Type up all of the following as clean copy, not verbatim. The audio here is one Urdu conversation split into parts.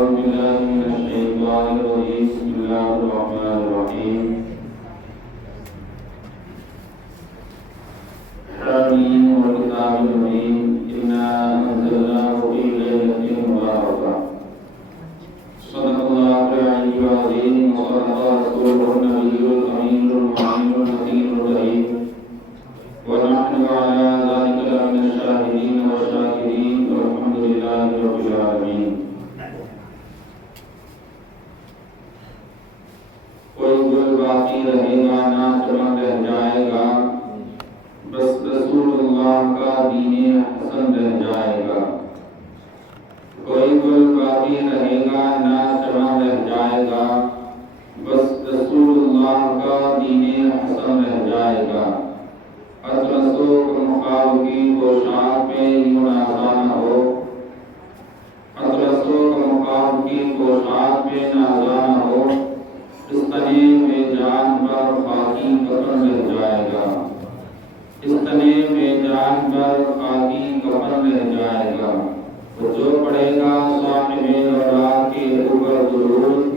أعوذ بالله من الشيطان الرجيم بسم الله الرحمن الرحيم حميم والكتاب المبين إنا أنزلناه في ليلة مباركة صدق الله العلي العظيم وصدق رسوله النبي الأمين المعين الحكيم الرحيم ونحن على ذلك لمن الشاهدين والشاكرين والحمد لله رب العالمين. کوئی گل باقی رہے گا نہ چمک رہ جائے گا، بس رسول اللہ کا دین حسن رہ جائے گا. کوئی گل باقی رہے گا نہ چمک رہ جائے گا، بس رسول اللہ کا دین حسن رہ جائے گا. اطلسوں کو مخاب کی پوشاک پہ یوں نازا نہ ہو، اطلسوں کو مخاب کی پوشاک پہ نازا نہ ہو، اس تنے میں جان پر خاکی کفن رہ جائے گا. اس تنے میں جان پر خاکی کفن رہ جائے گا. تو جو پڑھے گا صاحب اولاد کے اوپر درود،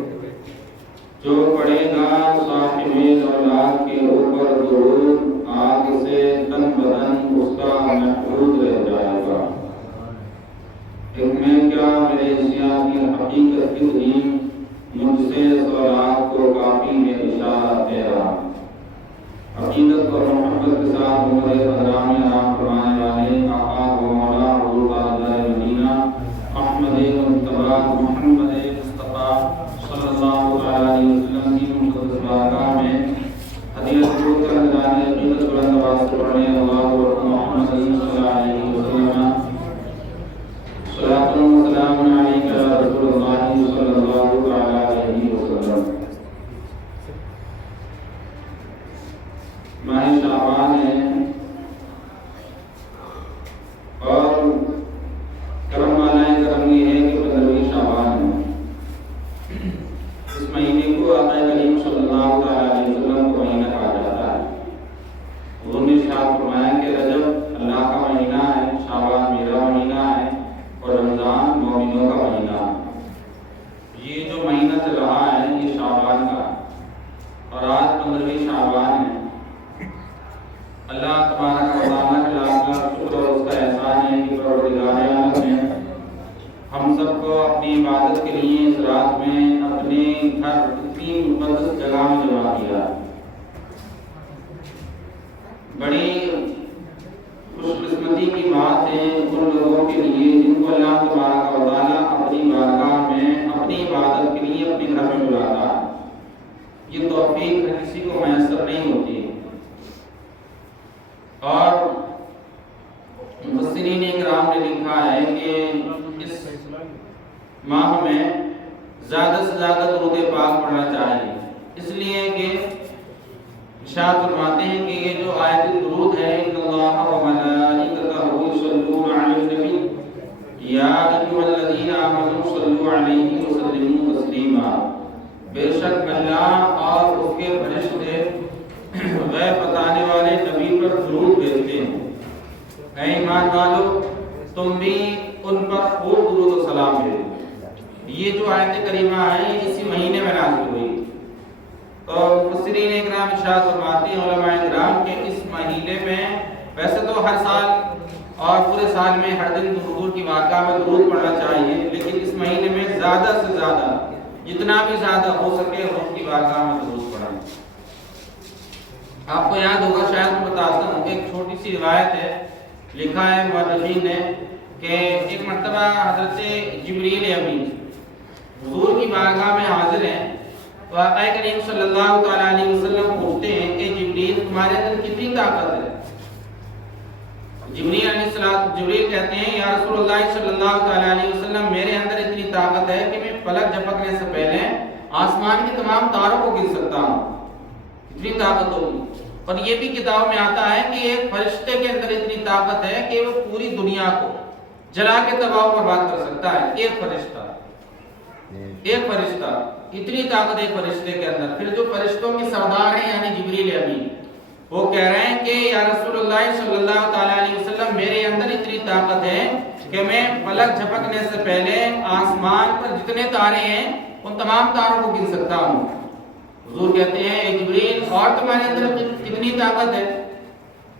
جو پڑھے گا صاحب اولاد کے اوپر درود، آگ سے تن بدن اس کا محفوظ رہ جائے گا. ایک میں کیا میرے سیاہ کی حقیقت کتنی، مجھ سے سوالات کو کافی میں اشارہ تیرا. عقیدت اور محبت کے ساتھ محمد حضرام آرام فرمانے والے آقا و مولا حضور تاجدار مدینہ احمد مجتبی محمد مصطفیٰ صلی اللہ علیہ وسلم کی مقدس بارگاہ میں حدیث درود کا نذرانِ عقیدت بلند آواز سے پڑھنے اللہ و محمد صلی اللہ علیہ وسلم صلاۃ و سلام علیک یا رسول اللہ صلی اللہ علیہ وسلم. ماہ شعبان ہے اور کرم والا کرم یہ ہے کہ 15ویں شعبان ہے. اس مہینے کو آقا کریم صلی اللہ علیہ وسلم کو مہینہ کہا جاتا ہے. انہوں نے ارشاد فرمایا کہ رجب اللہ کا مہینہ ہے، شعبان میرا مہینہ ہے اور رمضان مومنوں کا مہینہ ہے. یہ جو مہینہ چل رہا ہے یہ شعبان کا، اور آج 15ویں شعبان ہے. اللہ تبارک و تعالیٰ کا لاکھ لاکھ شکر اور اس کا احسان ہے کہ پروردگار عالم نے ہم سب کو اپنی عبادت کے لیے اس رات میں اپنے گھر اتنی مقدس جگہ میں جمع کیا. بڑی خوش قسمتی کی بات ہے ان لوگوں کے لیے جن کو اللہ تبارک و تعالیٰ اپنی بارگاہ میں اپنی عبادت کے لیے اپنے گھر میں بلاتا ہے. یہ توفیق کسی کو میسر نہیں ہوتی. اور مفسرین اکرام نے لکھا ہے کہ اس ماہ میں زیادہ سے زیادہ درود پاک پڑھنا چاہیے، اس لیے کہ ارشاد فرماتے ہیں کہ یہ جو آیت درود ہے ان اللہ و ملائکتہ یصلون علی النبی یا ایھا الذین آمنوا صلوا علیہ وسلموا تسلیما. بے شک اللہ اور اس کے فرشتے غیب بتانے والے نبی پر درود بھیجتے ہیں. اے ایمان والو تم بھی ان پر خوب درود و سلام بھیجو. یہ جو آیت کریمہ ہے اسی مہینے میں نازل ہوئی. تو مفسرین اکرام ارشاد فرماتے ہیں علماء اکرام کہ اس مہینے میں ویسے تو ہر سال اور پورے سال میں ہر دن حضور کی بارگاہ میں درود پڑھنا چاہیے، لیکن اس مہینے میں زیادہ سے زیادہ جتنا بھی زیادہ ہو سکے حضور کی بارگاہ میں درود پڑھیں. آپ کو یاد ہوگا، شاید میں بتاتا ہوں، ایک چھوٹی سی روایت ہے. لکھا ہے مورخین نے کہ ایک مرتبہ حضرت جبریل امین حضور کی بارگاہ میں حاضر ہیں تو آقا کریم صلی اللہ علیہ وسلم پوچھتے ہیں کہ جبریل تمہارے اندر کتنی طاقت ہے؟ جبریل کہتے ہیں یا رسول اللہ صلی اللہ علیہ وسلم میرے اندر اتنی طاقت ہے کہ میں پلک جھپکنے سے پہلے آسمان کے تمام تاروں کو گن سکتا ہوں. اتنی طاقت ہوگی. اور یہ بھی کتاب میں آتا ہے کہ ایک فرشتے کے اندر اتنی طاقت ہے کہ وہ پوری دنیا کو جلا کے تباہ و برباد کر سکتا ہے. ایک فرشتہ اتنی طاقت ایک فرشتے کے اندر. پھر جو فرشتوں کے سردار ہیں یعنی جبریل امین، وہ کہہ رہے ہیں کہ یا رسول اللہ صلی اللہ تعالیٰ علیہ وسلم میرے اندر اتنی طاقت ہے کہ میں پلک جھپکنے سے پہلے آسمان پر جتنے تارے ہیں ان تمام تاروں کو گن سکتا ہوں۔ حضور کہتے ہیں اے جبریل اور تمہارے اندر کتنی طاقت ہے؟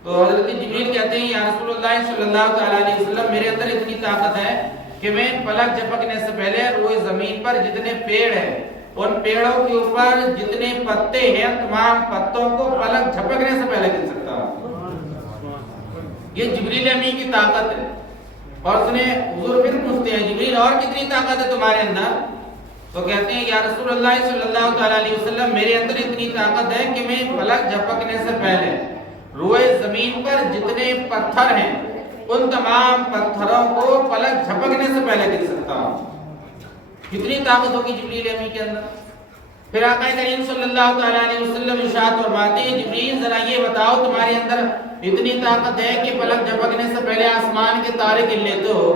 تو حضرت جبریل کہتے ہیں یا رسول اللہ صلی اللہ تعالیٰ علیہ وسلم میرے اندر اتنی طاقت ہے کہ میں پلک جھپکنے سے پہلے روئے زمین پر جتنے پیڑ ہیں ان پیڑوں کے اوپر جتنے پتے ہیں تمام پتوں کو پلک جھپکنے سے پہلے گن سکتا ہوں۔ یہ جبریل امین کی طاقت ہے۔ اور اس نے حضور پھر پوچھتے ہیں جبریل اور کتنی طاقت ہے تمہارے اندر؟ تو کہتے ہیں یا رسول اللہ صلی اللہ تعالیٰ علیہ وسلم میرے اندر اتنی طاقت ہے کہ میں پلک جھپکنے سے پہلے روئے زمین پر جتنے پتھر ہیں ان تمام پتھروں کو پلک جھپکنے سے پہلے گن سکتا ہوں۔ کتنی طاقت ہوگی جبریل امین کے اندر؟ پھر آقا کریم صلی اللہ تعالیٰ علیہ وسلم ارشاد فرماتے ہیں جبریل ذرا یہ بتاؤ تمہارے اندر اتنی طاقت ہے کہ پلک جھپکنے سے پہلے آسمان کے تارے گن لیتے ہو،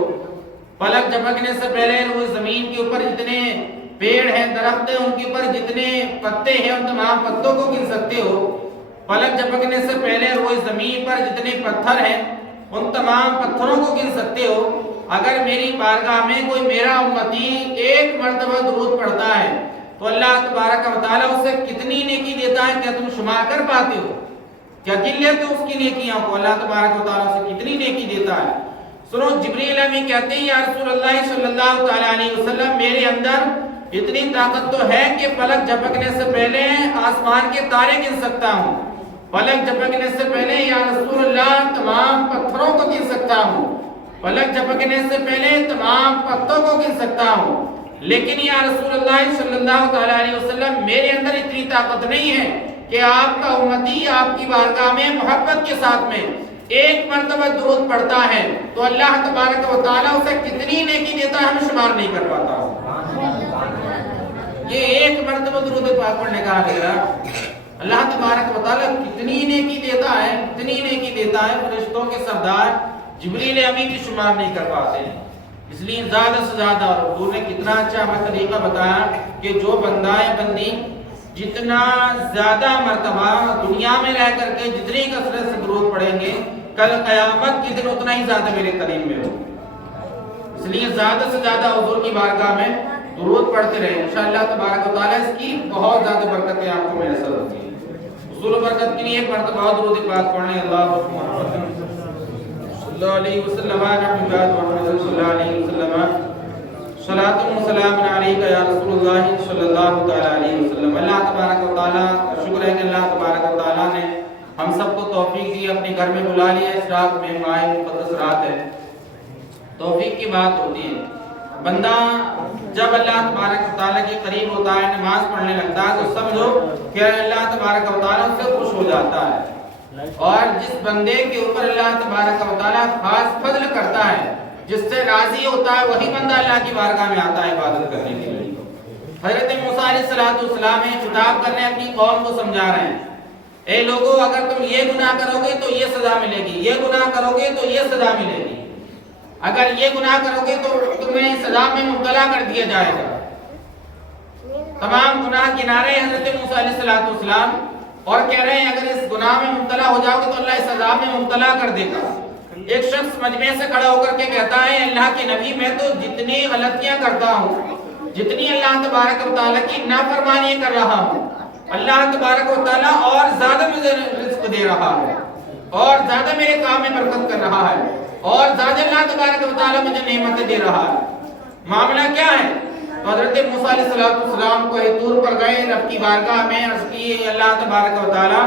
پلک جھپکنے سے پہلے روئے زمین کے اوپر جتنے پیڑ ہیں درخت ہیں ان کے اوپر جتنے پتے ہیں ان تمام پتوں کو گن سکتے ہو، پلک جھپکنے سے پہلے روئے زمین پر جتنے پتھر ہیں ان تمام پتھروں کو گن سکتے ہو۔ اگر میری بارگاہ میں کوئی میرا امتی ایک مرتبہ درود پڑھتا ہے تو اللہ تبارک و تعالیٰ اسے کتنی نیکی دیتا ہے؟ کیا تم شمار کر پاتے ہو؟ کیا گن لیتے ہو اس کی نیکیاں کو؟ اللہ تبارک و تعالیٰ اسے کتنی نیکی دیتا ہے۔ سنو جبریل امین کہتے ہیں یا رسول اللہ صلی اللہ تعالیٰ علیہ وسلم میرے اندر اتنی طاقت تو ہے کہ پلک جھپکنے سے پہلے آسمان کے تارے گن سکتا ہوں، پلک جھپکنے سے پہلے یا رسول اللہ تمام پتھروں کو گن سکتا ہوں، پلک جھپکنے سے پہلے تمام پتوں کو گن سکتا ہوں، لیکن یا رسول اللہ صلی اللہ تعالیٰ علیہ وسلم میرے اندر اتنی طاقت نہیں ہے کہ آپ کا امتی آپ کی بارگاہ میں محبت کے ساتھ میں ایک مرتبہ درود پڑھتا ہے تو اللہ تبارک و تعالیٰ اسے کتنی نیکی دیتا ہے ہم شمار نہیں کر پاتا۔ یہ ایک مرتبہ درود پاک پڑھنے کا حاضرہ اللہ تبارک و تعالیٰ کتنی نیکی دیتا ہے، کتنی نیکی دیتا ہے، فرشتوں کے سردار جبریل امین بھی شمار نہیں کر پاتے ہیں۔ اس لیے زیادہ سے زیادہ حضور نے کتنا اچھا ہمیں طریقہ بتایا کہ جو بندہ یا بندی جتنا زیادہ مرتبہ دنیا میں رہ کر کے جتنی کثرت سے درود پڑھیں گے کل قیامت کے دن اتنا ہی زیادہ میرے قریب میں ہو۔ اس لیے زیادہ سے زیادہ حضور کی بارگاہ میں درود پڑھتے رہیں، انشاءاللہ تبارک و تعالیٰ اس کی بہت زیادہ برکتیں آپ کو میسر ہوتی ہیں۔ حضور برکت کے لیے ایک مرتبہ درود پاک پڑھنے اللہ محمد صلی اللہ علیہ وسلم محمد صلی اللہ علیہ وسلم صلاۃ و سلام علیک یا رسول اللہ صلی اللہ تعالیٰ علیہ وسلم۔ اللہ تبارک و تعالیٰ کا شکر ہے کہ اللہ تبارک و تعالیٰ نے ہم سب کو توفیق دی، اپنے گھر میں بلا لیا۔ اس رات میں ماہ مقدس رات ہے، توفیق کی بات ہوتی ہے۔ بندہ جب اللہ تبارک و تعالیٰ کے قریب ہوتا ہے، نماز پڑھنے لگتا ہے تو سمجھو کہ اللہ تبارک و تعالیٰ اس سے خوش ہو جاتا ہے، اور جس بندے کے اوپر اللہ تبارک و تعالیٰ خاص فضل کرتا ہے، جس سے راضی ہوتا ہے، وہی بندہ اللہ کی بارگاہ میں آتا ہے عبادت کرنے کے لیے۔ حضرت موسیٰ علیہ السلام خطاب کرنے اپنی قوم کو سمجھا رہے ہیں، اے لوگو اگر تم یہ گناہ کرو گے تو یہ سزا ملے گی، یہ گناہ کرو گے تو یہ سزا ملے گی، اگر یہ گناہ کرو گے تو تمہیں سزا میں مبتلا کر دیا جائے گا۔ تمام گناہ کنارے حضرت موسیٰ علیہ السلام اور کہہ رہے ہیں اگر اس گناہ میں مبتلا ہو جاؤ گے تو اللہ اس سزا میں مبتلا کر دے گا۔ ایک شخص مجمع سے کھڑا ہو کر کے کہتا ہے اللہ کے نبی میں تو جتنی غلطیاں کرتا ہوں، جتنی اللہ تبارک و تعالیٰ کی نافرمانی کر رہا ہوں، اللہ تبارک و تعالیٰ اور زیادہ مجھے رزق دے رہا ہے، اور زیادہ میرے کام میں برکت کر رہا ہے، اور زیادہ اللہ تبارک و تعالیٰ مجھے نعمتیں دے رہا ہے۔ معاملہ کیا ہے؟ تو حضرت موسیٰ علیہ السلام کو طور پر گئے، رب کی بارگاہ میں عرض کی اللہ تبارک و تعالیٰ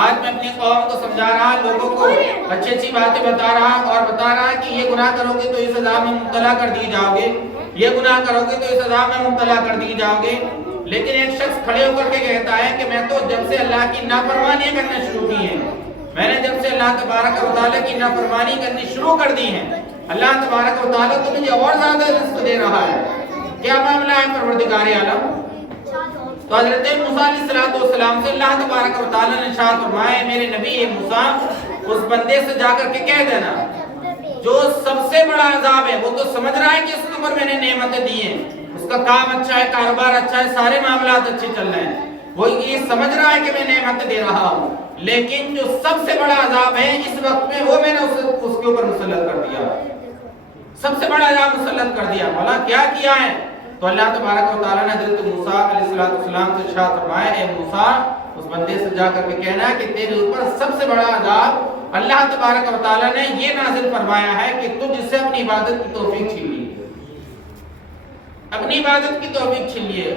آج میں اپنی قوم کو سمجھا رہا، لوگوں کو اچھی اچھی باتیں بتا رہا، اور بتا رہا کہ یہ گناہ کرو گے تو اس سزا میں مبتلا کر دی جاؤ گے، یہ گناہ کرو گے تو اس سزا میں مبتلا کر دی جاؤ گے۔ لیکن ایک شخص کھڑے ہو کر کے کہتا ہے کہ میں تو جب سے اللہ کی نافرمانی کرنا شروع کی ہے، میں نے جب سے اللہ تبارک و تعالیٰ کی نافرمانی کرنی شروع کر دی ہے، اللہ تبارک و تعالیٰ تو مجھے اور زیادہ رزق دے رہا ہے، کیا معاملہ ہے پروردگار عالم؟ تو حضرت موسیٰ علیہ السلام سے اللہ تبارک و تعالیٰ نے ارشاد فرمایا میرے نبی موسیٰ اس بندے سے جا کر کے کہہ دینا جو سب سے بڑا عذاب ہے، وہ تو سمجھ رہا ہے کہ اس کے اوپر میں نے نعمتیں دی ہیں، اس کا کام اچھا ہے، کاروبار اچھا ہے، سارے معاملات اچھے چل رہے ہیں، وہ یہ سمجھ رہا ہے کہ میں نعمت دے رہا ہوں، لیکن جو سب سے بڑا عذاب ہے اس وقت میں وہ میں نے اس کے اوپر مسلط کر دیا، سب سے بڑا عذاب مسلط کر دیا۔ مولا کیا کیا ہے؟ تو اللہ تبارک و تعالیٰ نے حضرت موسیٰ علیہ السلام سے ارشاد فرمایا، اے موسیٰ اس بندے سے جا کر کے کہنا ہے کہ تیرے اوپر سب سے بڑا عذاب اللہ تبارک و تعالیٰ نے یہ نازل فرمایا ہے کہ تو جس سے اپنی عبادت کی توفیق چھین لی، اپنی عبادت کی توفیق چھین لی ہے۔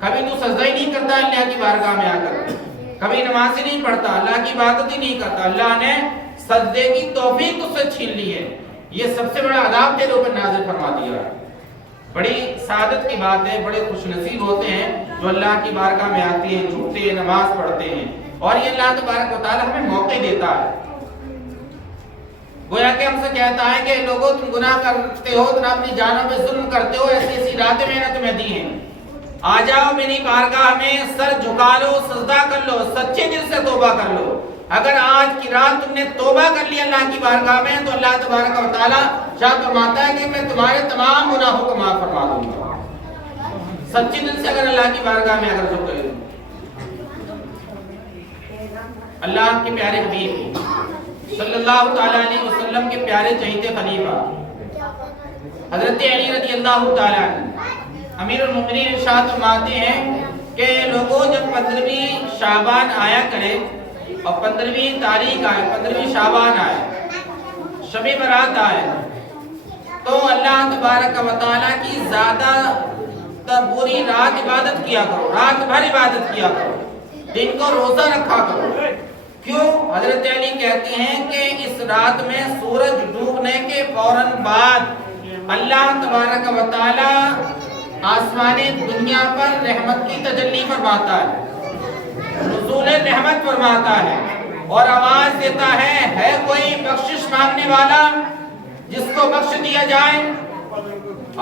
کبھی تو سجدہ ہی نہیں کرتا اللہ کی بارگاہ میں آ کر، کبھی نماز ہی نہیں پڑھتا، اللہ کی عبادت ہی نہیں کرتا، اللہ نے سجدے کی توفیق اس سے چھین لی ہے، یہ سب سے بڑا عذاب تیرے اوپر نازل فرما دیا۔ بڑی سعادت کی بات ہے، بڑے خوش نصیب ہوتے ہیں جو اللہ کی بارگاہ میں آتے ہیں، جھکتے ہیں، نماز پڑھتے ہیں، اور یہ اللہ تبارک و تعالیٰ ہمیں موقع دیتا ہے۔ گویا کہ ہم سے کہتا ہے کہ لوگوں تم گناہ کرتے ہو، تم اپنی جانوں پہ ظلم کرتے ہو، ایسی ایسی راتیں میں نے تمہیں دی ہیں، آ جاؤ میری بارگاہ میں، سر جھکا لو، سجدہ کر لو، سچے دل سے توبہ کر لو۔ اگر آج کی رات تم نے توبہ کر لی اللہ کی بارگاہ میں تو اللہ تبارک و تعالیٰ شاید فرماتا ہے کہ میں تمہارے تمام گناہوں کو معاف فرما دوں گا، سچے دل سے اگر اللہ کی بارگاہ میں اگر جھکے۔ اللہ کے پیارے حبیب صلی اللہ تعالیٰ علیہ وسلم کے پیارے چہیتے خلیفہ حضرت علی رضی اللہ تعالیٰ عنہ امیر المؤمنین ارشاد فرماتے ہیں کہ لوگوں جب 15ویں شعبان آیا کرے اور 15ویں تاریخ آئے، 15ویں شعبان آئے، شب برات آئے، تو اللہ تبارک و تعالیٰ کی زیادہ تر پوری رات عبادت کیا کرو، رات بھر عبادت کیا کرو، دن کو روزہ رکھا کرو۔ کیوں؟ حضرت علی کہتے ہیں کہ اس رات میں سورج ڈوبنے کے فوراً بعد اللہ تبارک و تعالیٰ آسمان دنیا پر رحمت کی تجلی فرماتا ہے، نزول رحمت فرماتا ہے، اور آواز دیتا ہے کوئی بخشش مانگنے والا جس کو بخش دیا جائے؟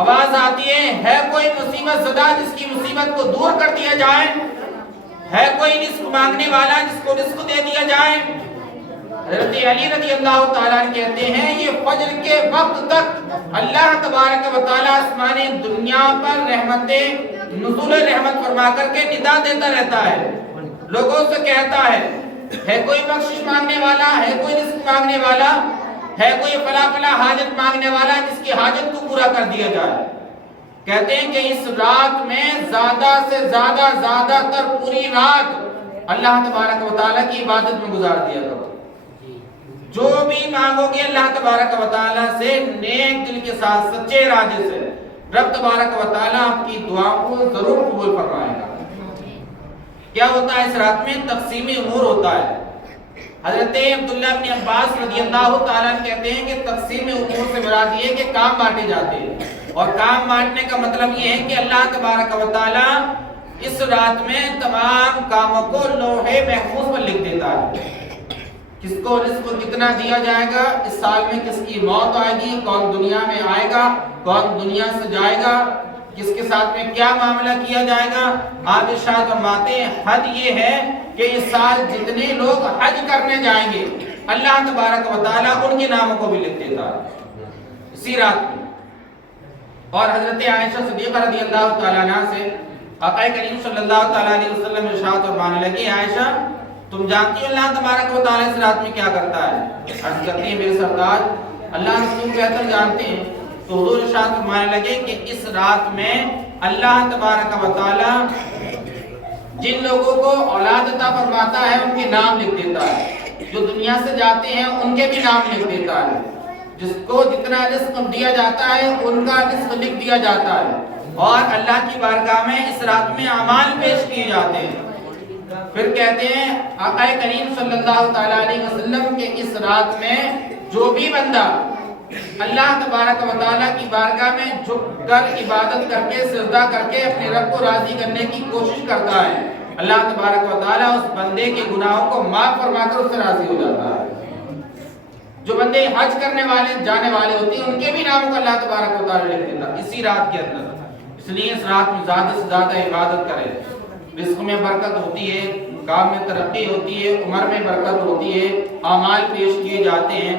آواز آتی ہے کوئی مصیبت زدہ جس کی مصیبت کو دور کر دیا جائے؟ ہے کوئی رزق مانگنے والا جس کو رزق دے دیا جائے؟ حضرت علی رضی اللہ تعالیٰ کہتے ہیں یہ فجر کے وقت تک اللہ تبارک و تعالیٰ آسمان دنیا پر نزول رحمت فرما کر کے ندا دیتا رہتا ہے، لوگوں سے کہتا ہے کوئی بخشش مانگنے والا، ہے کوئی رزق مانگنے والا، ہے کوئی فلاں فلاں حاجت مانگنے والا جس کی حاجت کو پورا کر دیا جائے۔ کہتے ہیں کہ اس رات میں زیادہ سے زیادہ تر پوری رات اللہ تبارک و تعالیٰ کی عبادت میں گزار دیا کرو، جو بھی مانگو گے اللہ تبارک و تعالیٰ سے نیک دل کے ساتھ سچے ارادے سے، رب تبارک و تعالیٰ آپ کی دعا کو ضرور قبول فرمائے گا۔ کیا ہوتا ہے اس رات میں؟ تقسیم امور ہوتا ہے۔ حضرت عبداللہ بن عباس رضی اللہ تعالیٰ کہتے ہیں کہ تقسیم امور سے مراد یہ ہے کہ کام بانٹے جاتے ہیں، اور کام بانٹنے کا مطلب یہ ہے کہ اللہ تبارک و تعالیٰ اس رات میں تمام کاموں کو لوحے محفوظ پر لکھ دیتا ہے، کس کو رزق کتنا دیا جائے گا، اس سال میں کس کی موت آئے گی، کون دنیا میں آئے گا، کون دنیا سے جائے گا، کس کے ساتھ میں کیا معاملہ کیا جائے گا۔ آپ ارشاد فرماتے ہیں حد یہ ہے کہ اس سال جتنے لوگ حج کرنے جائیں گے اللہ تبارک و تعالیٰ ان کے ناموں کو بھی لکھ دیتا ہے اسی رات میں۔ اور حضرت عائشہ صدیقہ رضی اللہ تعالیٰ عنہ سے آقا کریم صلی اللہ تعالیٰ علیہ وسلم ارشاد فرمانے لگے، عائشہ تم جانتی ہو اللہ تبارک و تعالیٰ اس رات میں کیا کرتا ہے؟ عرض کرتی ہیں میرے سردار اللہ رسول بہتر جانتے ہیں۔ تو حضور ارشاد فرمانے لگے کہ اس رات میں اللہ تبارک و تعالیٰ جن لوگوں کو اولاد عطا فرماتا ہے ان کے نام لکھ دیتا ہے، جو دنیا سے جاتے ہیں ان کے بھی نام لکھ دیتا ہے، جس کو جتنا رزق دیا جاتا ہے ان کا رزق لکھ دیا جاتا ہے، اور اللہ کی بارگاہ میں اس رات میں اعمال پیش کیے جاتے ہیں۔ پھر کہتے ہیں آقا کریم صلی اللہ تعالیٰ علیہ وسلم کے اس رات میں جو بھی بندہ اللہ تبارک و تعالیٰ کی بارگاہ میں جھک کر عبادت کر کے سجدہ کر کے اپنے رب کو راضی کرنے کی کوشش کرتا ہے، اللہ تبارک و تعالیٰ اس بندے کے گناہوں کو معاف فرما کر اس سے راضی ہو جاتا ہے۔ جو بندے حج کرنے والے جانے والے ہوتے ہیں ان کے بھی ناموں کو اللہ تبارک و تعالیٰ لکھ دیتا اسی رات کے اندر۔ اس لیے اس رات میں زیادہ سے زیادہ عبادت کریں، رزق میں برکت ہوتی ہے، کام میں ترقی ہوتی ہے، عمر میں برکت ہوتی ہے، اعمال پیش کیے جاتے ہیں،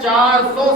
400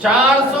400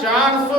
400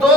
2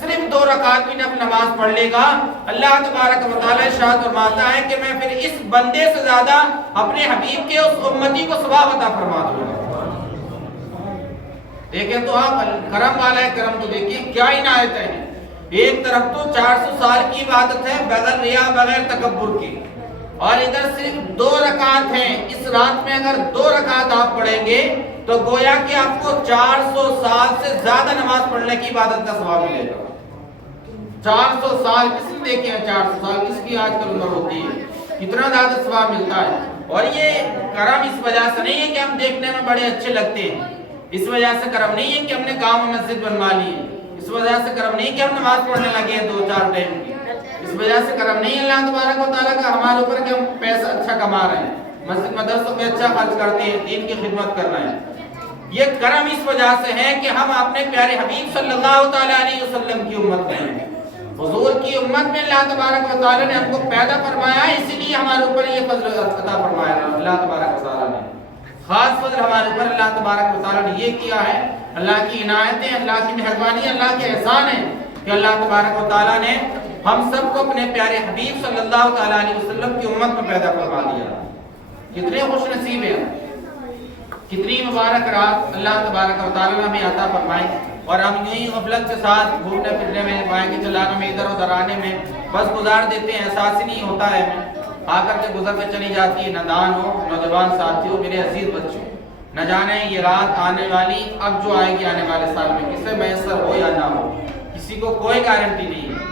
صرف 2 رکعت بھی نفل نماز پڑھ لے گا، اللہ تبارک و تعالی ارشاد فرماتا ہے کہ میں پھر اس بندے سے زیادہ اپنے حبیب کے اس امتی کو ثواب عطا فرما دوں گا۔ دیکھیں تو آپ کرم والا ہے، کرم تو دیکھیں کیا عنایتیں ہیں۔ ایک طرف تو 400 سال کی عبادت ہے بغیر ریا بغیر تکبر کی، اور ادھر صرف 2 رکعت ہیں۔ اس رات میں اگر 2 رکعت آپ پڑھیں گے تو گویا کہ آپ کو 400 سال سے زیادہ نماز پڑھنے کی عبادت کا ثواب ملے گا۔ 400 سال کس نے دیکھے ہیں؟ 400 سال کس کی آج کل عمر ہوتی ہے؟ کتنا زیادہ ثواب ملتا ہے۔ اور یہ کرم اس وجہ سے نہیں ہے کہ ہم دیکھنے میں بڑے اچھے لگتے ہیں، اس وجہ سے کرم نہیں ہے کہ ہم نے گاؤں میں مسجد بنوا لی ہے، اس وجہ سے کرم نہیں کہ ہم نماز پڑھنے لگے ہیں 2-4 ٹائم کی، اس وجہ سے کرم نہیں ہے اللہ تبارک و تعالیٰ کا ہمارے اوپر کہ ہم پیسہ اچھا کما رہے ہیں، مسجد مدرسوں میں اچھا خرچ کرتے ہیں، دین کی خدمت کر رہے ہیں۔ یہ کرم اس وجہ سے ہے کہ ہم اپنے پیارے حبیب صلی اللہ تعالیٰ علیہ وسلم کی امت میں ہیں، حضور کی امت میں اللہ تبارک و تعالیٰ نے ہم کو پیدا فرمایا ہے، اسی لیے ہمارے اوپر یہ فضل عطا فرمایا ہے اللہ تبارک و تعالیٰ نے۔ خاص فضل ہمارے اوپر اللہ تبارک و تعالیٰ نے یہ کیا ہے، اللہ کی عنایتیں، اللہ کی مہربانی، اللہ کے احسان ہے کہ اللہ تبارک و تعالیٰ نے ہم سب کو اپنے پیارے حبیب صلی اللہ تعالیٰ علیہ وسلم کی امت میں پیدا فرما دیا۔ کتنے خوش نصیب ہیں، کتنی مبارک رات اللہ تبارک و تعالیٰ نے ہمیں عطا فرمائی، اور ہم یوں ہی غفلت کے ساتھ گھومنے پھرنے میں، بائیک چلانے میں، ادھر ادھر آنے میں بس گزار دیتے ہیں، احساس ہی نہیں ہوتا ہے ہمیں۔ آ کر کے گزر کے چلی جاتی ہے۔ نادان ہو، نوجوان ساتھیوں، میرے عزیز بچوں، نہ جانے یہ رات آنے والی اب جو آئے گی آنے والے سال میں کسے میسر ہو یا نہ ہو، کسی کو کوئی گارنٹی نہیں ہے،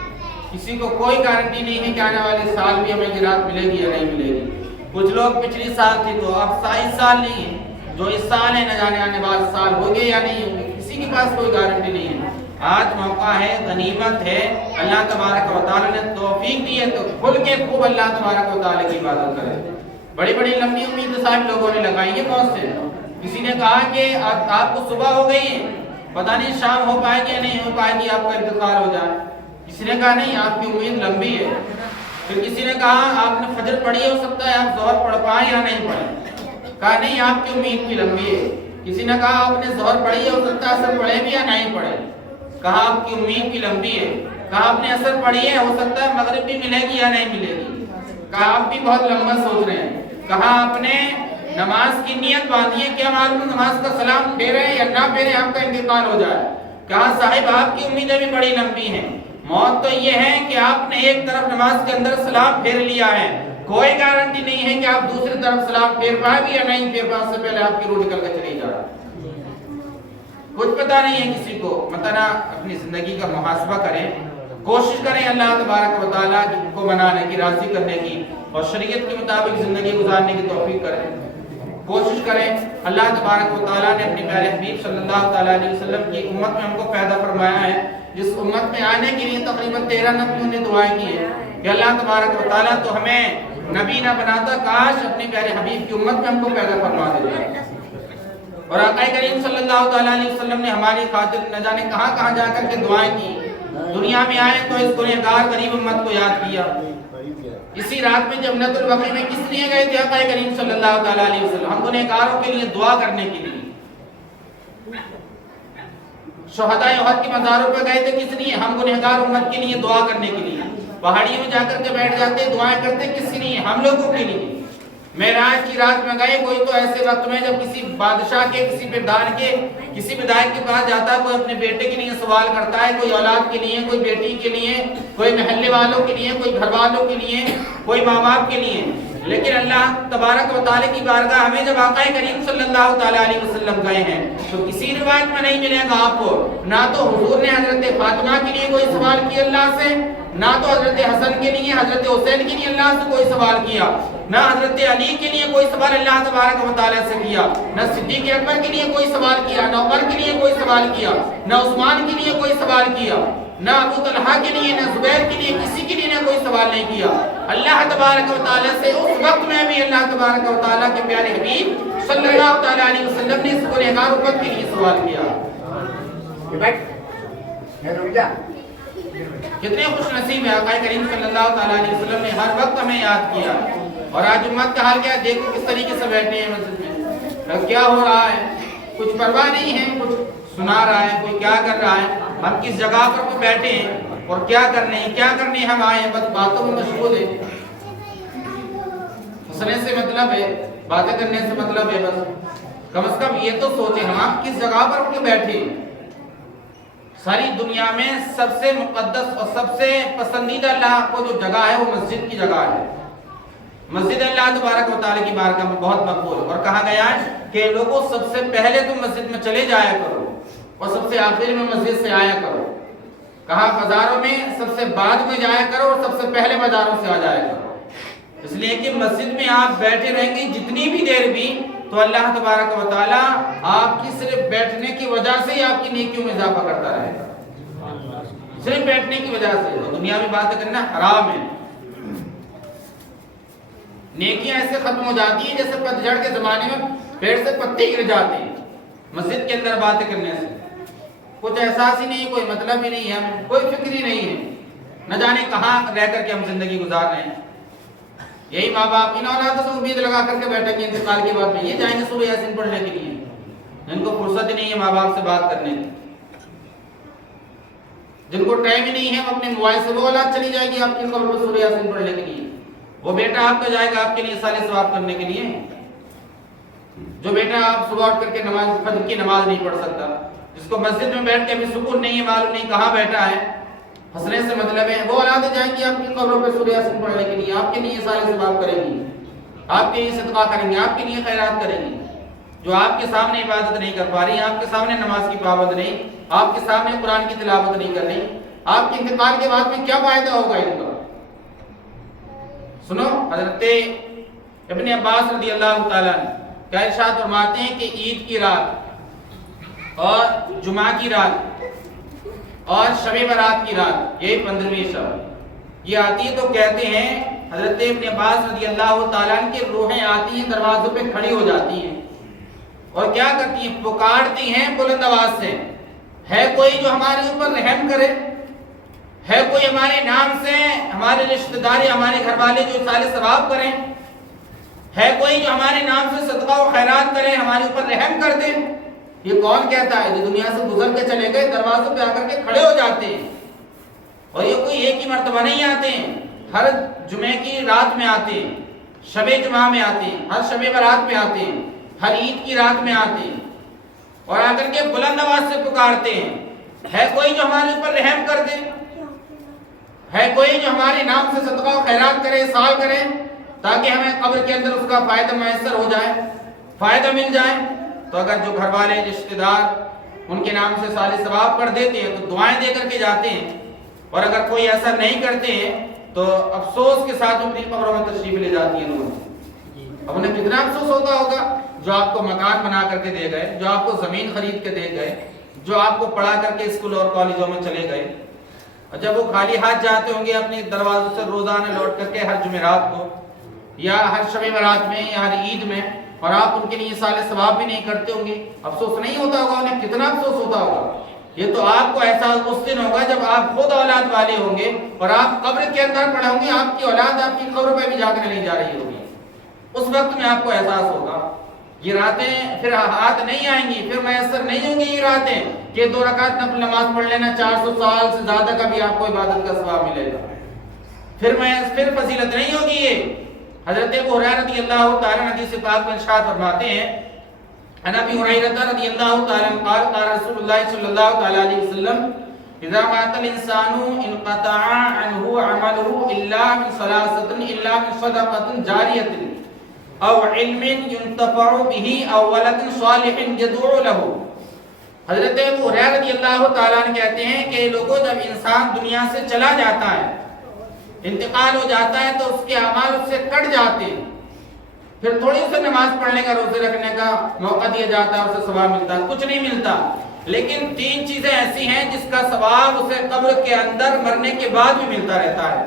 کسی کو کوئی گارنٹی نہیں ہے کہ آنے والے سال بھی ہمیں یہ رات ملے گی یا نہیں ملے گی۔ کچھ لوگ پچھلی سال تھی تو اب اس سال نہیں ہے، جو اس سال ہے نہ جانے آنے والے سال ہوگے یا نہیں ہوگے، کسی کے پاس کوئی گارنٹی نہیں ہے۔ آج موقع ہے، غنیمت ہے، اللہ تبارک و تعالیٰ نے توفیق دی ہے تو کھل کے خوب اللہ تبارک و تعالیٰ کی عبادت کریں۔ بڑی بڑی لمبی امید صاحب لوگوں نے لگائی ہے موت سے۔ کسی نے کہا کہ آپ کو صبح ہو گئی ہے، پتہ نہیں شام ہو پائے گی یا نہیں ہو پائے گی، آپ کا انتقال ہو جائے۔ کسی نے کہا نہیں، آپ کی امید لمبی ہے۔ پھر کسی نے کہا آپ نے فجر پڑھی ہے، ہو سکتا ہے آپ ظہر پڑھ پائیں یا نہیں پڑھیں۔ کہا نہیں، آپ کی امید بھی لمبی ہے۔ کسی نے کہا آپ نے ظہر پڑھی ہے، ہو سکتا ہے اثر پڑھے بھی یا نہیں پڑھے۔ کہا آپ کی امید بھی لمبی ہے۔ کہا آپ نے اثر پڑھی ہے، ہو سکتا ہے مغرب بھی ملے گی یا نہیں ملے گی۔ کہا آپ بھی بہت لمبا سوچ رہے ہیں۔ کہا آپ نے نماز کی نیت باندھی ہے، کیا معلوم نماز کا سلام پھیرے یا نہ پھیرے آپ کا انتقال ہو جائے۔ کہا صاحب آپ کی امیدیں بھی بڑی لمبی ہیں، موت تو یہ ہے کہ آپ نے ایک طرف نماز کے اندر سلام پھیر لیا ہے، کوئی گارنٹی نہیں ہے کہ آپ دوسری طرف سلام پھیر پائے گی یا نہیں پھیر پائے، اس سے پہلے آپ کی روح نکل کے چلی جائے۔ کچھ پتہ نہیں ہے کسی کو۔ مثلا اپنی زندگی کا محاسبہ کریں، کوشش کریں اللہ تبارک و تعالیٰ کو منانے کی، راضی کرنے کی، اور شریعت کے مطابق زندگی گزارنے کی توفیق کریں۔ کوشش کریں، اللہ تبارک و تعالیٰ نے اپنے پیارے حبیب صلی اللہ تعالیٰ علیہ وسلم کی امت میں ہم کو پیدا فرمایا ہے، جس امت میں آنے کے لیے تقریباً 13 نبیوں نے دعائیں کی ہے کہ اللہ تبارک و تعالیٰ تو ہمیں نبی نہ بناتا، کاش اپنے پیارے حبیب کی امت میں ہم کو پیدا فرما دیتا۔ اور آقا کریم صلی اللہ تعالیٰ علیہ وسلم نے ہماری خاطر نہ جانے کہاں کہاں جا کر کے دعائیں کی، دنیا میں آئے تو اس گنہگار غریب امت کو یاد کیا۔ اسی رات میں جنت البقیع میں کس لیے گئے تھے آقا کریم صلی اللہ تعالیٰ علیہ وسلم؟ ہم گنہگاروں کے لیے دعا کرنے کے لیے۔ شہداء احد کی مزاروں پہ گئے تھے کس لیے؟ ہم گنہگار امت کے لیے دعا کرنے کے لیے۔ پہاڑیوں میں جا کر کے بیٹھ جاتے دعائیں کرتے کس لیے؟ ہم لوگوں کے لیے۔ معراج کی رات میں گئے، کوئی تو ایسے وقت میں جب کسی بادشاہ کے، کسی پردان کے، کسی ودائک کے پاس جاتا ہے، کوئی اپنے بیٹے کے لیے سوال کرتا ہے، کوئی اولاد کے لیے، کوئی بیٹی کے لیے، کوئی محلے والوں کے لیے، کوئی گھر والوں کے لیے، کوئی ماں باپ کے لیے۔ لیکن اللہ تبارک و تعالیٰ کی بارگاہ ہمیں جب آقا کریم صلی اللہ تعالیٰ علیہ وسلم گئے ہیں تو کسی روایت میں نہیں ملے گا آپ کو، نہ تو حضور نے حضرت فاطمہ کے لیے کوئی سوال کیا اللہ سے، نہ تو حضرت حسن کے لیے، حضرت حسین کے لیے اللہ سے کوئی سوال کیا، نہ حضرت علی کے لیے کوئی سوال اللہ تبارک و تعالیٰ سے کیا، نہ صدیق اکبر کے لیے کوئی سوال کیا، نہ عمر کے لیے کوئی سوال کیا، نہ عثمان کے لیے کوئی سوال کیا، نہ ابو طلحہ کے لیے، نہ زبیر کے لیے، کسی کے لیے نے کوئی سوال نہیں کیا۔ اللہ تبارک و تعالیٰ سے اس وقت میں بھی اللہ تبارک و تعالیٰ کے پیارے حبیب صلی اللہ تعالیٰ علیہ وسلم نے اس گنہگار امت کے لیے سوال کیا۔ کتنے خوش نصیب ہے آقا کریم صلی اللہ تعالیٰ علیہ وسلم نے ہر وقت ہمیں یاد کیا۔ اور آج امت کا حال کیا ہے، دیکھو کس طریقے سے بیٹھے ہیں مسجد میں، کیا ہو رہا ہے، کچھ پرواہ نہیں ہے، کچھ سنا رہا ہے، کوئی کیا کر رہا ہے، ہم کس جگہ پر کوئی بیٹھے ہیں اور کیا کرنے ہم آئے ہیں، بس باتوں میں مشغول ہیں۔ ہنسنے سے مطلب ہے، باتیں کرنے سے مطلب ہے، بس کم از کم یہ تو سوچیں ہم کس جگہ پر اٹھ کے بیٹھے ہیں۔ ساری دنیا میں سب سے مقدس اور سب سے پسندیدہ اللہ کو جو جگہ ہے وہ مسجد کی جگہ ہے۔ مسجد اللہ تبارک و تعالی کی بارگاہ میں بہت مقبول ہے، اور کہا گیا ہے کہ لوگوں سب سے پہلے تم مسجد میں چلے جایا کرو اور سب سے آخر میں مسجد سے آیا کرو۔ کہا بازاروں میں سب سے بعد میں جایا کرو اور سب سے پہلے بازاروں سے آ جایا کرو، اس لیے کہ مسجد میں آپ بیٹھے رہیں گے جتنی بھی دیر بھی تو اللہ تبارک و تعالی آپ کی صرف بیٹھنے کی وجہ سے ہی آپ کی نیکیوں میں اضافہ کرتا رہے گا، صرف بیٹھنے کی وجہ سے۔ تو دنیا میں باتیں کرنا حرام ہے۔ نیکیاں ایسے ختم ہو جاتی ہیں جیسے پتجھڑ کے زمانے میں پیڑ سے پتے گر جاتے ہیں، مسجد کے اندر باتیں کرنے سے کچھ احساس ہی نہیں، کوئی مطلب ہی نہیں ہے، کوئی فکر ہی نہیں ہے، نہ جانے کہاں رہ کر کے ہم زندگی گزار رہے ہیں۔ یہی ماں باپ ان اولادوں سے امید لگا کر کے بیٹھے کہ انتقال کے بعد میں یہ جائیں گے سورہ یاسین پڑھنے کے لیے، جن کو فرصت ہی نہیں ہے ماں باپ سے بات کرنے کی، جن کو ٹائم ہی نہیں ہے اپنے موبائل سے، وہ اولاد چلی جائے گی آپ کی قبر پر سورہ یاسین پڑھنے کے لیے، وہ بیٹا آپ کا جائے گا آپ کے لیے سال ثواب کرنے کے لیے، جو بیٹا آپ صبح اٹھ کر کے نماز فجر کی نماز نہیں پڑھ سکتا، جس کو مسجد میں بیٹھ کے ابھی سکون نہیں ہے، معلوم نہیں کہاں بیٹھا ہے، ہنسنے سے مطلب ہے، وہ اولادیں جائیں گی آپ کی قبروں پہ سورہ یاسین پڑھنے کے لیے، آپ کے لیے سال ثواب کریں گی، آپ کے لیے صدقہ کریں گے، آپ کے لیے خیرات کریں گی، جو آپ کے سامنے عبادت نہیں کر پا رہی، آپ کے سامنے نماز کی پابند نہیں، آپ کے سامنے قرآن کی تلاوت نہیں کر رہی، آپ کے انتقال کے بعد میں کیا فائدہ ہوگا ان کا؟ سنو، حضرت ابن عباس رضی اللہ تعالیٰ کیا ارشاد فرماتے ہیں کہ عید کی رات اور جمعہ کی رات اور شب برات کی رات، یہی 15ویں شب یہ آتی ہے تو کہتے ہیں حضرت ابن عباس رضی اللہ تعالیٰ کی روحیں آتی ہیں، دروازوں پہ کھڑی ہو جاتی ہیں اور کیا کرتی ہیں؟ پکارتی ہیں بلند آواز سے، ہے کوئی جو ہمارے اوپر رحم کرے، ہے کوئی ہمارے نام سے ہمارے رشتہ دار ہمارے گھر والے جو سال ثواب کریں، ہے کوئی جو ہمارے نام سے صدقہ و خیرات کرے، ہمارے اوپر رحم کر دے۔ یہ کون کہتا ہے؟ جو دنیا سے گزر کے چلے گئے، دروازوں پہ آ کر کے کھڑے ہو جاتے ہیں، اور یہ کوئی ایک ہی مرتبہ نہیں آتے ہیں، ہر جمعے کی رات میں آتے ہیں، شب جمعہ میں آتے ہیں، ہر شب برات میں آتے ہیں، ہر عید کی رات میں آتے ہیں، اور آ کر کے بلند آواز سے پکارتے ہیں، ہے کوئی جو ہمارے اوپر رحم کر دے، ہے کوئی جو ہمارے نام سے صدقہ و خیرات کرے، سال کرے، تاکہ ہمیں قبر کے اندر اس کا فائدہ میسر ہو جائے، فائدہ مل جائے۔ تو اگر جو گھر والے رشتہ دار ان کے نام سے سال ثواب کر دیتے ہیں تو دعائیں دے کر کے جاتے ہیں، اور اگر کوئی ایسا نہیں کرتے ہیں تو افسوس کے ساتھ اپنی قبروں میں تشریف لے جاتی ہیں لوگ۔ اب انہیں کتنا افسوس ہوتا ہوگا جو آپ کو مکان بنا کر کے دے گئے، جو آپ کو زمین خرید کے دے گئے، جو آپ کو پڑھا کر کے اسکول اور کالجوں میں چلے گئے، اور جب وہ خالی ہاتھ جاتے ہوں گے اپنے دروازوں سے روزانہ لوٹ کر کے ہر جمعرات کو یا ہر شب برات میں یا ہر عید میں، اور آپ ان کے لیے سال ثواب بھی نہیں کرتے ہوں گے، افسوس نہیں ہوتا ہوگا انہیں؟ کتنا افسوس ہوتا ہوگا۔ یہ تو آپ کو احساس اس دن ہوگا جب آپ خود اولاد والے ہوں گے اور آپ قبر کے اندر پڑے ہوں گے، آپ کی اولاد آپ کی قبر پہ بھی جا کر نہیں جا رہی ہوگی، اس وقت میں آپ کو احساس ہوگا۔ یہ راتیں پھر ہاتھ نہیں آئیں گی، پھر میسر نہیں ہوں گی یہ راتیں کہ 2 رکعت نفل نماز پڑھ لینا، 400 سال سے زیادہ کا بھی آپ کو عبادت کا ثواب ملے گا، پھر فضیلت نہیں ہوگی یہ۔ حضرت ابو ہریرہ رضی اللہ تعالیٰ عنہ حدیث پاک میں ارشاد فرماتے ہیں، عن ابی ہریرہ رضی اللہ تعالیٰ عنہ قال قال رسول اللہ صلی اللہ تعالیٰ علیہ وسلم اذا مات الانسان انقطع عنه عمله الا من ثلاثة الا من صدقة جاریة او علم ينتفع به او ولد صالح يدعو له۔ حضرت ابو ہریرہ رضی اللہ تعالیٰ عنہ کہتے ہیں کہ لوگوں جب انسان دنیا سے چلا جاتا ہے، انتقال ہو جاتا ہے، تو اس کے اعمال اس سے کٹ جاتے ہیں، پھر تھوڑی اسے نماز پڑھنے کا، روزے رکھنے کا موقع دیا جاتا ہے، اسے ثواب ملتا ہے، کچھ نہیں ملتا۔ لیکن 3 چیزیں ایسی ہیں جس کا ثواب اسے قبر کے اندر مرنے کے بعد بھی ملتا رہتا ہے۔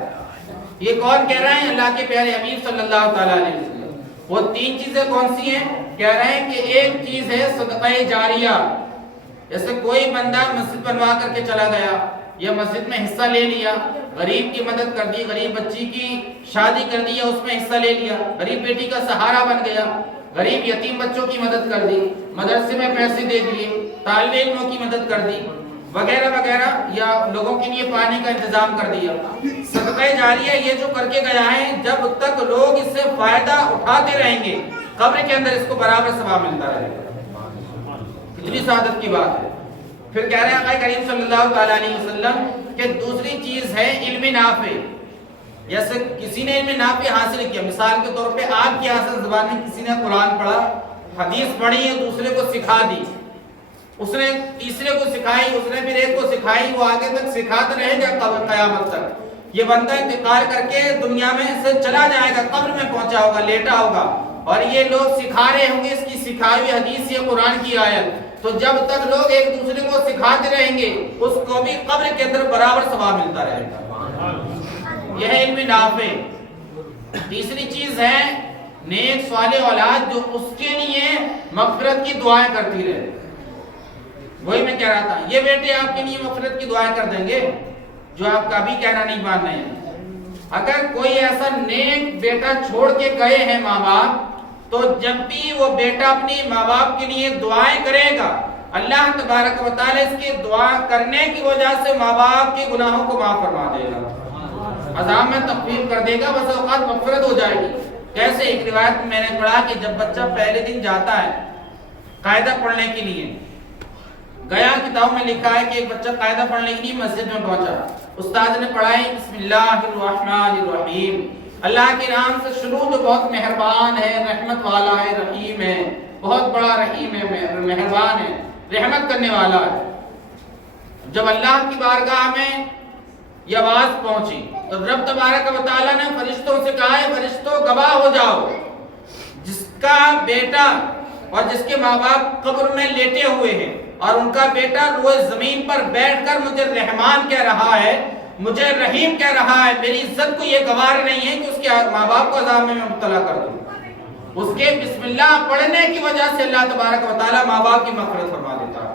یہ کون کہہ رہے ہیں؟ اللہ کے پیارے حبیب صلی اللہ تعالیٰ علیہ وسلم۔ وہ 3 چیزیں کون سی ہیں؟ کہہ رہے ہیں کہ ایک چیز ہے صدقہ جاریہ، جیسے کوئی بندہ مسجد بنوا کر کے چلا گیا یا مسجد میں حصہ لے لیا، غریب کی مدد کر دی، غریب بچی کی شادی کر دی یا اس میں حصہ لے لیا، غریب بیٹی کا سہارا بن گیا، غریب یتیم بچوں کی مدد کر دی، مدرسے میں پیسے دے دیے، طالب علموں کی مدد کر دی وغیرہ وغیرہ، یا لوگوں کے لیے پانی کا انتظام کر دیا. صدقہ جاریہ یہ جو کر کے گیا ہے، جب تک لوگ اس سے فائدہ اٹھاتے رہیں گے قبر کے اندر اس کو برابر ثواب ملتا رہے گا. کتنی سعادت کی بات ہے. پھر کہہ رہے ہیں آقا کریم صلی اللہ تعالیٰ علیہ وسلم کہ دوسری چیز ہے علم نافع. جیسے کسی نے علم نافع حاصل کیا، مثال کے طور پہ آپ کی آسان زبان میں کسی نے قرآن پڑھا، حدیث پڑھی ہے، دوسرے کو سکھا دی، اس نے تیسرے کو سکھائی، اس نے پھر ایک کو سکھائی، وہ آگے تک سکھاتا رہے گا قیامت تک. یہ بندہ انتقال کر کے دنیا میں سے چلا جائے گا، قبر میں پہنچا ہوگا، لیٹا ہوگا، اور یہ لوگ سکھا رہے ہوں گے اس کی سکھائی ہوئی حدیث یا قرآن کی آیت. تو جب تک لوگ ایک دوسرے کو سکھاتے رہیں گے اس کو بھی قبر کے اندر برابر ثواب ملتا رہے گا. یہ ہے علم نافع. تیسری چیز ہے نیک صالح اولاد جو اس کے لیے مغفرت کی دعائیں کرتی رہے. وہی میں کہہ رہا تھا، یہ بیٹے آپ کے لیے مغفرت کی دعائیں کر دیں گے جو آپ کا بھی کہنا نہیں مان رہے ہیں. اگر کوئی ایسا نیک بیٹا چھوڑ کے گئے ہیں ماں باپ، تو جب بھی وہ بیٹا اپنی ماں باپ کے لیے دعائیں کرے گا، اللہ تبارک و تعالی اس کی دعا کرنے کی وجہ سے ماں باپ کے گناہوں کو معاف فرما دے گا، عذاب میں تخفیف کر دے گا، بس اوقات مغفرت ہو جائے گی. کیسے؟ ایک روایت میں نے پڑھا کہ جب بچہ پہلے دن جاتا ہے قاعدہ پڑھنے کے لیے، گیا، کتاب میں لکھا ہے کہ ایک بچہ قاعدہ پڑھنے کے لیے مسجد میں پہنچا، استاد نے پڑھائی بسم اللہ الرحمن الرحیم، اللہ کے نام سے شروع جو بہت مہربان ہے، رحمت والا ہے، رحیم ہے، بہت بڑا رحیم ہے، مہربان ہے، رحمت کرنے والا ہے. جب اللہ کی بارگاہ میں یہ آواز پہنچی تو رب تبارک و تعالیٰ نے فرشتوں سے کہا ہے فرشتوں گواہ ہو جاؤ، جس کا بیٹا اور جس کے ماں باپ قبر میں لیٹے ہوئے ہیں اور ان کا بیٹا روئے زمین پر بیٹھ کر مجھے رحمان کہہ رہا ہے، مجھے رحیم کہہ رہا ہے، میری عزت کو یہ گوار نہیں ہے کہ اس کے ماں باپ کو عذاب میں مبتلا کر دوں. اس کے بسم اللہ پڑھنے کی وجہ سے اللہ تبارک و تعالیٰ ماں باپ کی مغفرت فرما دیتا ہے.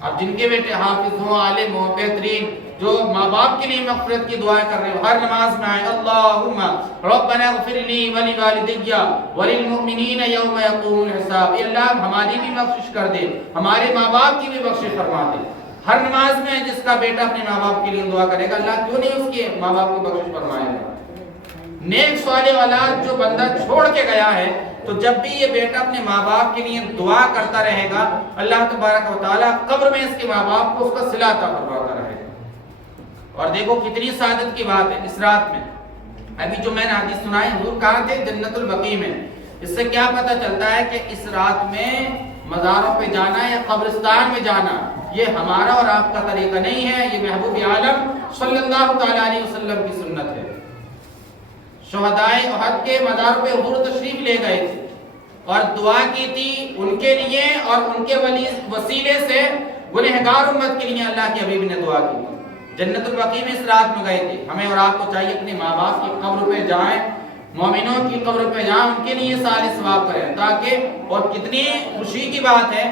اب جن کے بیٹے حافظ ہوں، عالم ہوں، بہترین، جو ماں باپ کے لیے مغفرت کی دعائیں کر رہے ہو، ہر نماز میں آئے اللہم ربنا اغفر لی ولوالدی وللمؤمنین یوم یقوم الحساب. اے اللہ ہماری بھی بخشش کر دے، ہمارے ماں باپ کی بھی بخشش فرما دے. ہر نماز میں جس کا بیٹا اپنے ماں باپ کے لیے دعا کرے گا، اللہ کیوں نہیں اس کے ماں باپ کو بخشش فرمائے گا. نیک صالح اولاد جو بندہ چھوڑ کے گیا ہے، تو جب بھی یہ بیٹا اپنے ماں باپ کے لیے دعا کرتا رہے گا، اللہ تبارک و تعالیٰ قبر میں اس کے ماں باپ کو اس کا صلہ عطا فرماتا رہے گا. اور دیکھو کتنی سعادت کی بات ہے اس رات میں. ابھی جو میں نے حدیث سنائی، حضور کہاں تھے؟ جنت البقیع میں. اس سے کیا پتہ چلتا ہے کہ اس رات میں مزاروں پہ جانا یا قبرستان میں جانا یہ ہمارا اور آپ کا طریقہ نہیں ہے، یہ محبوب عالم صلی اللہ تعالیٰ علیہ وسلم کی سنت ہے. شہدائے احد کے مزاروں پہ حضور تشریف لے گئے تھے اور دعا کی تھی ان کے لیے اور ان کے وسیلے سے گنہگار امت کے لیے. اللہ کے حبیب نے دعا کی. جنت البقیع میں اس رات میں گئے تھے. ہمیں اور آپ کو چاہیے اپنے ماں باپ کی قبر پہ جائیں، مومنوں کی قبر پہ جائیں، ان کے لیے صالح ثواب کریں تاکہ، اور کتنی خوشی کی بات ہے،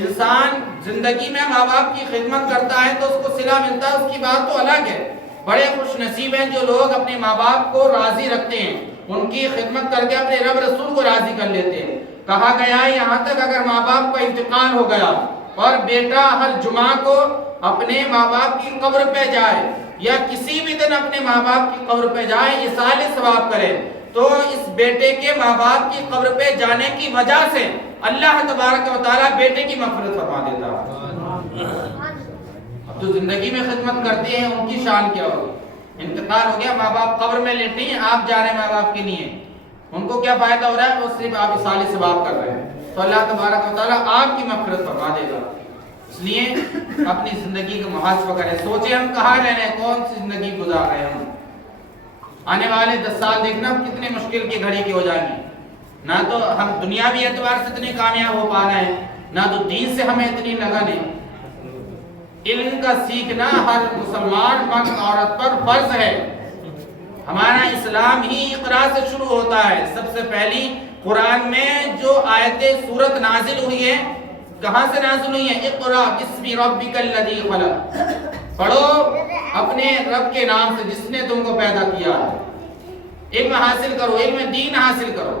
انسان زندگی میں ماں باپ کی خدمت کرتا ہے تو اس کو صلہ ملتا ہے، اس کی بات تو الگ ہے. بڑے خوش نصیب ہیں جو لوگ اپنے ماں باپ کو راضی رکھتے ہیں، ان کی خدمت کر کے اپنے رب رسول کو راضی کر لیتے ہیں. کہا گیا ہے یہاں تک اگر ماں باپ کا انتقال ہو گیا اور بیٹا ہر جمعہ کو اپنے ماں باپ کی قبر پہ جائے یا کسی بھی دن اپنے ماں باپ کی قبر پہ جائے، یہ صالح ثواب کرے، تو اس بیٹے کے ماں باپ کی قبر پہ جانے کی وجہ سے اللہ تبارک و تعالیٰ بیٹے کی مغفرت فرما دیتا ہے. اب تو زندگی میں خدمت کرتے ہیں، ان کی شان کیا ہوگی؟ انتقال ہو گیا، ماں باپ قبر میں لیٹے ہیں، آپ جا رہے ہیں ماں باپ کے لیے، ان کو کیا فائدہ ہو رہا ہے؟ وہ صرف آپ صالح ثواب کر رہے ہیں. تو اللہ تبارک و تعالیٰ آپ کی مغفرت فرما دے گا. اس لیے اپنی زندگی کا محاسبہ کریں، سوچیں ہم کہاں رہ رہے ہیں، کون سی زندگی گزار رہے ہیں. آنے والے 10 سال دیکھنا کتنے مشکل کی گھڑی کی ہو جائیں گی. نہ تو ہم دنیاوی اعتبار سے اتنے کامیاب ہو پا رہے ہیں، نہ تو دین سے ہمیں اتنی لگن ہے. علم کا سیکھنا ہر مسلمان مرد عورت پر فرض ہے. ہمارا اسلام ہی اقرا سے شروع ہوتا ہے. سب سے پہلی قرآن میں جو آیت سورت نازل ہوئی ہے، کہاں سے نازل ہوئی ہے؟ اقرا بسم ربک الذی خلق. پڑھو اپنے رب کے نام سے جس نے تم کو پیدا کیا ہے. علم حاصل کرو، علم دین حاصل کرو.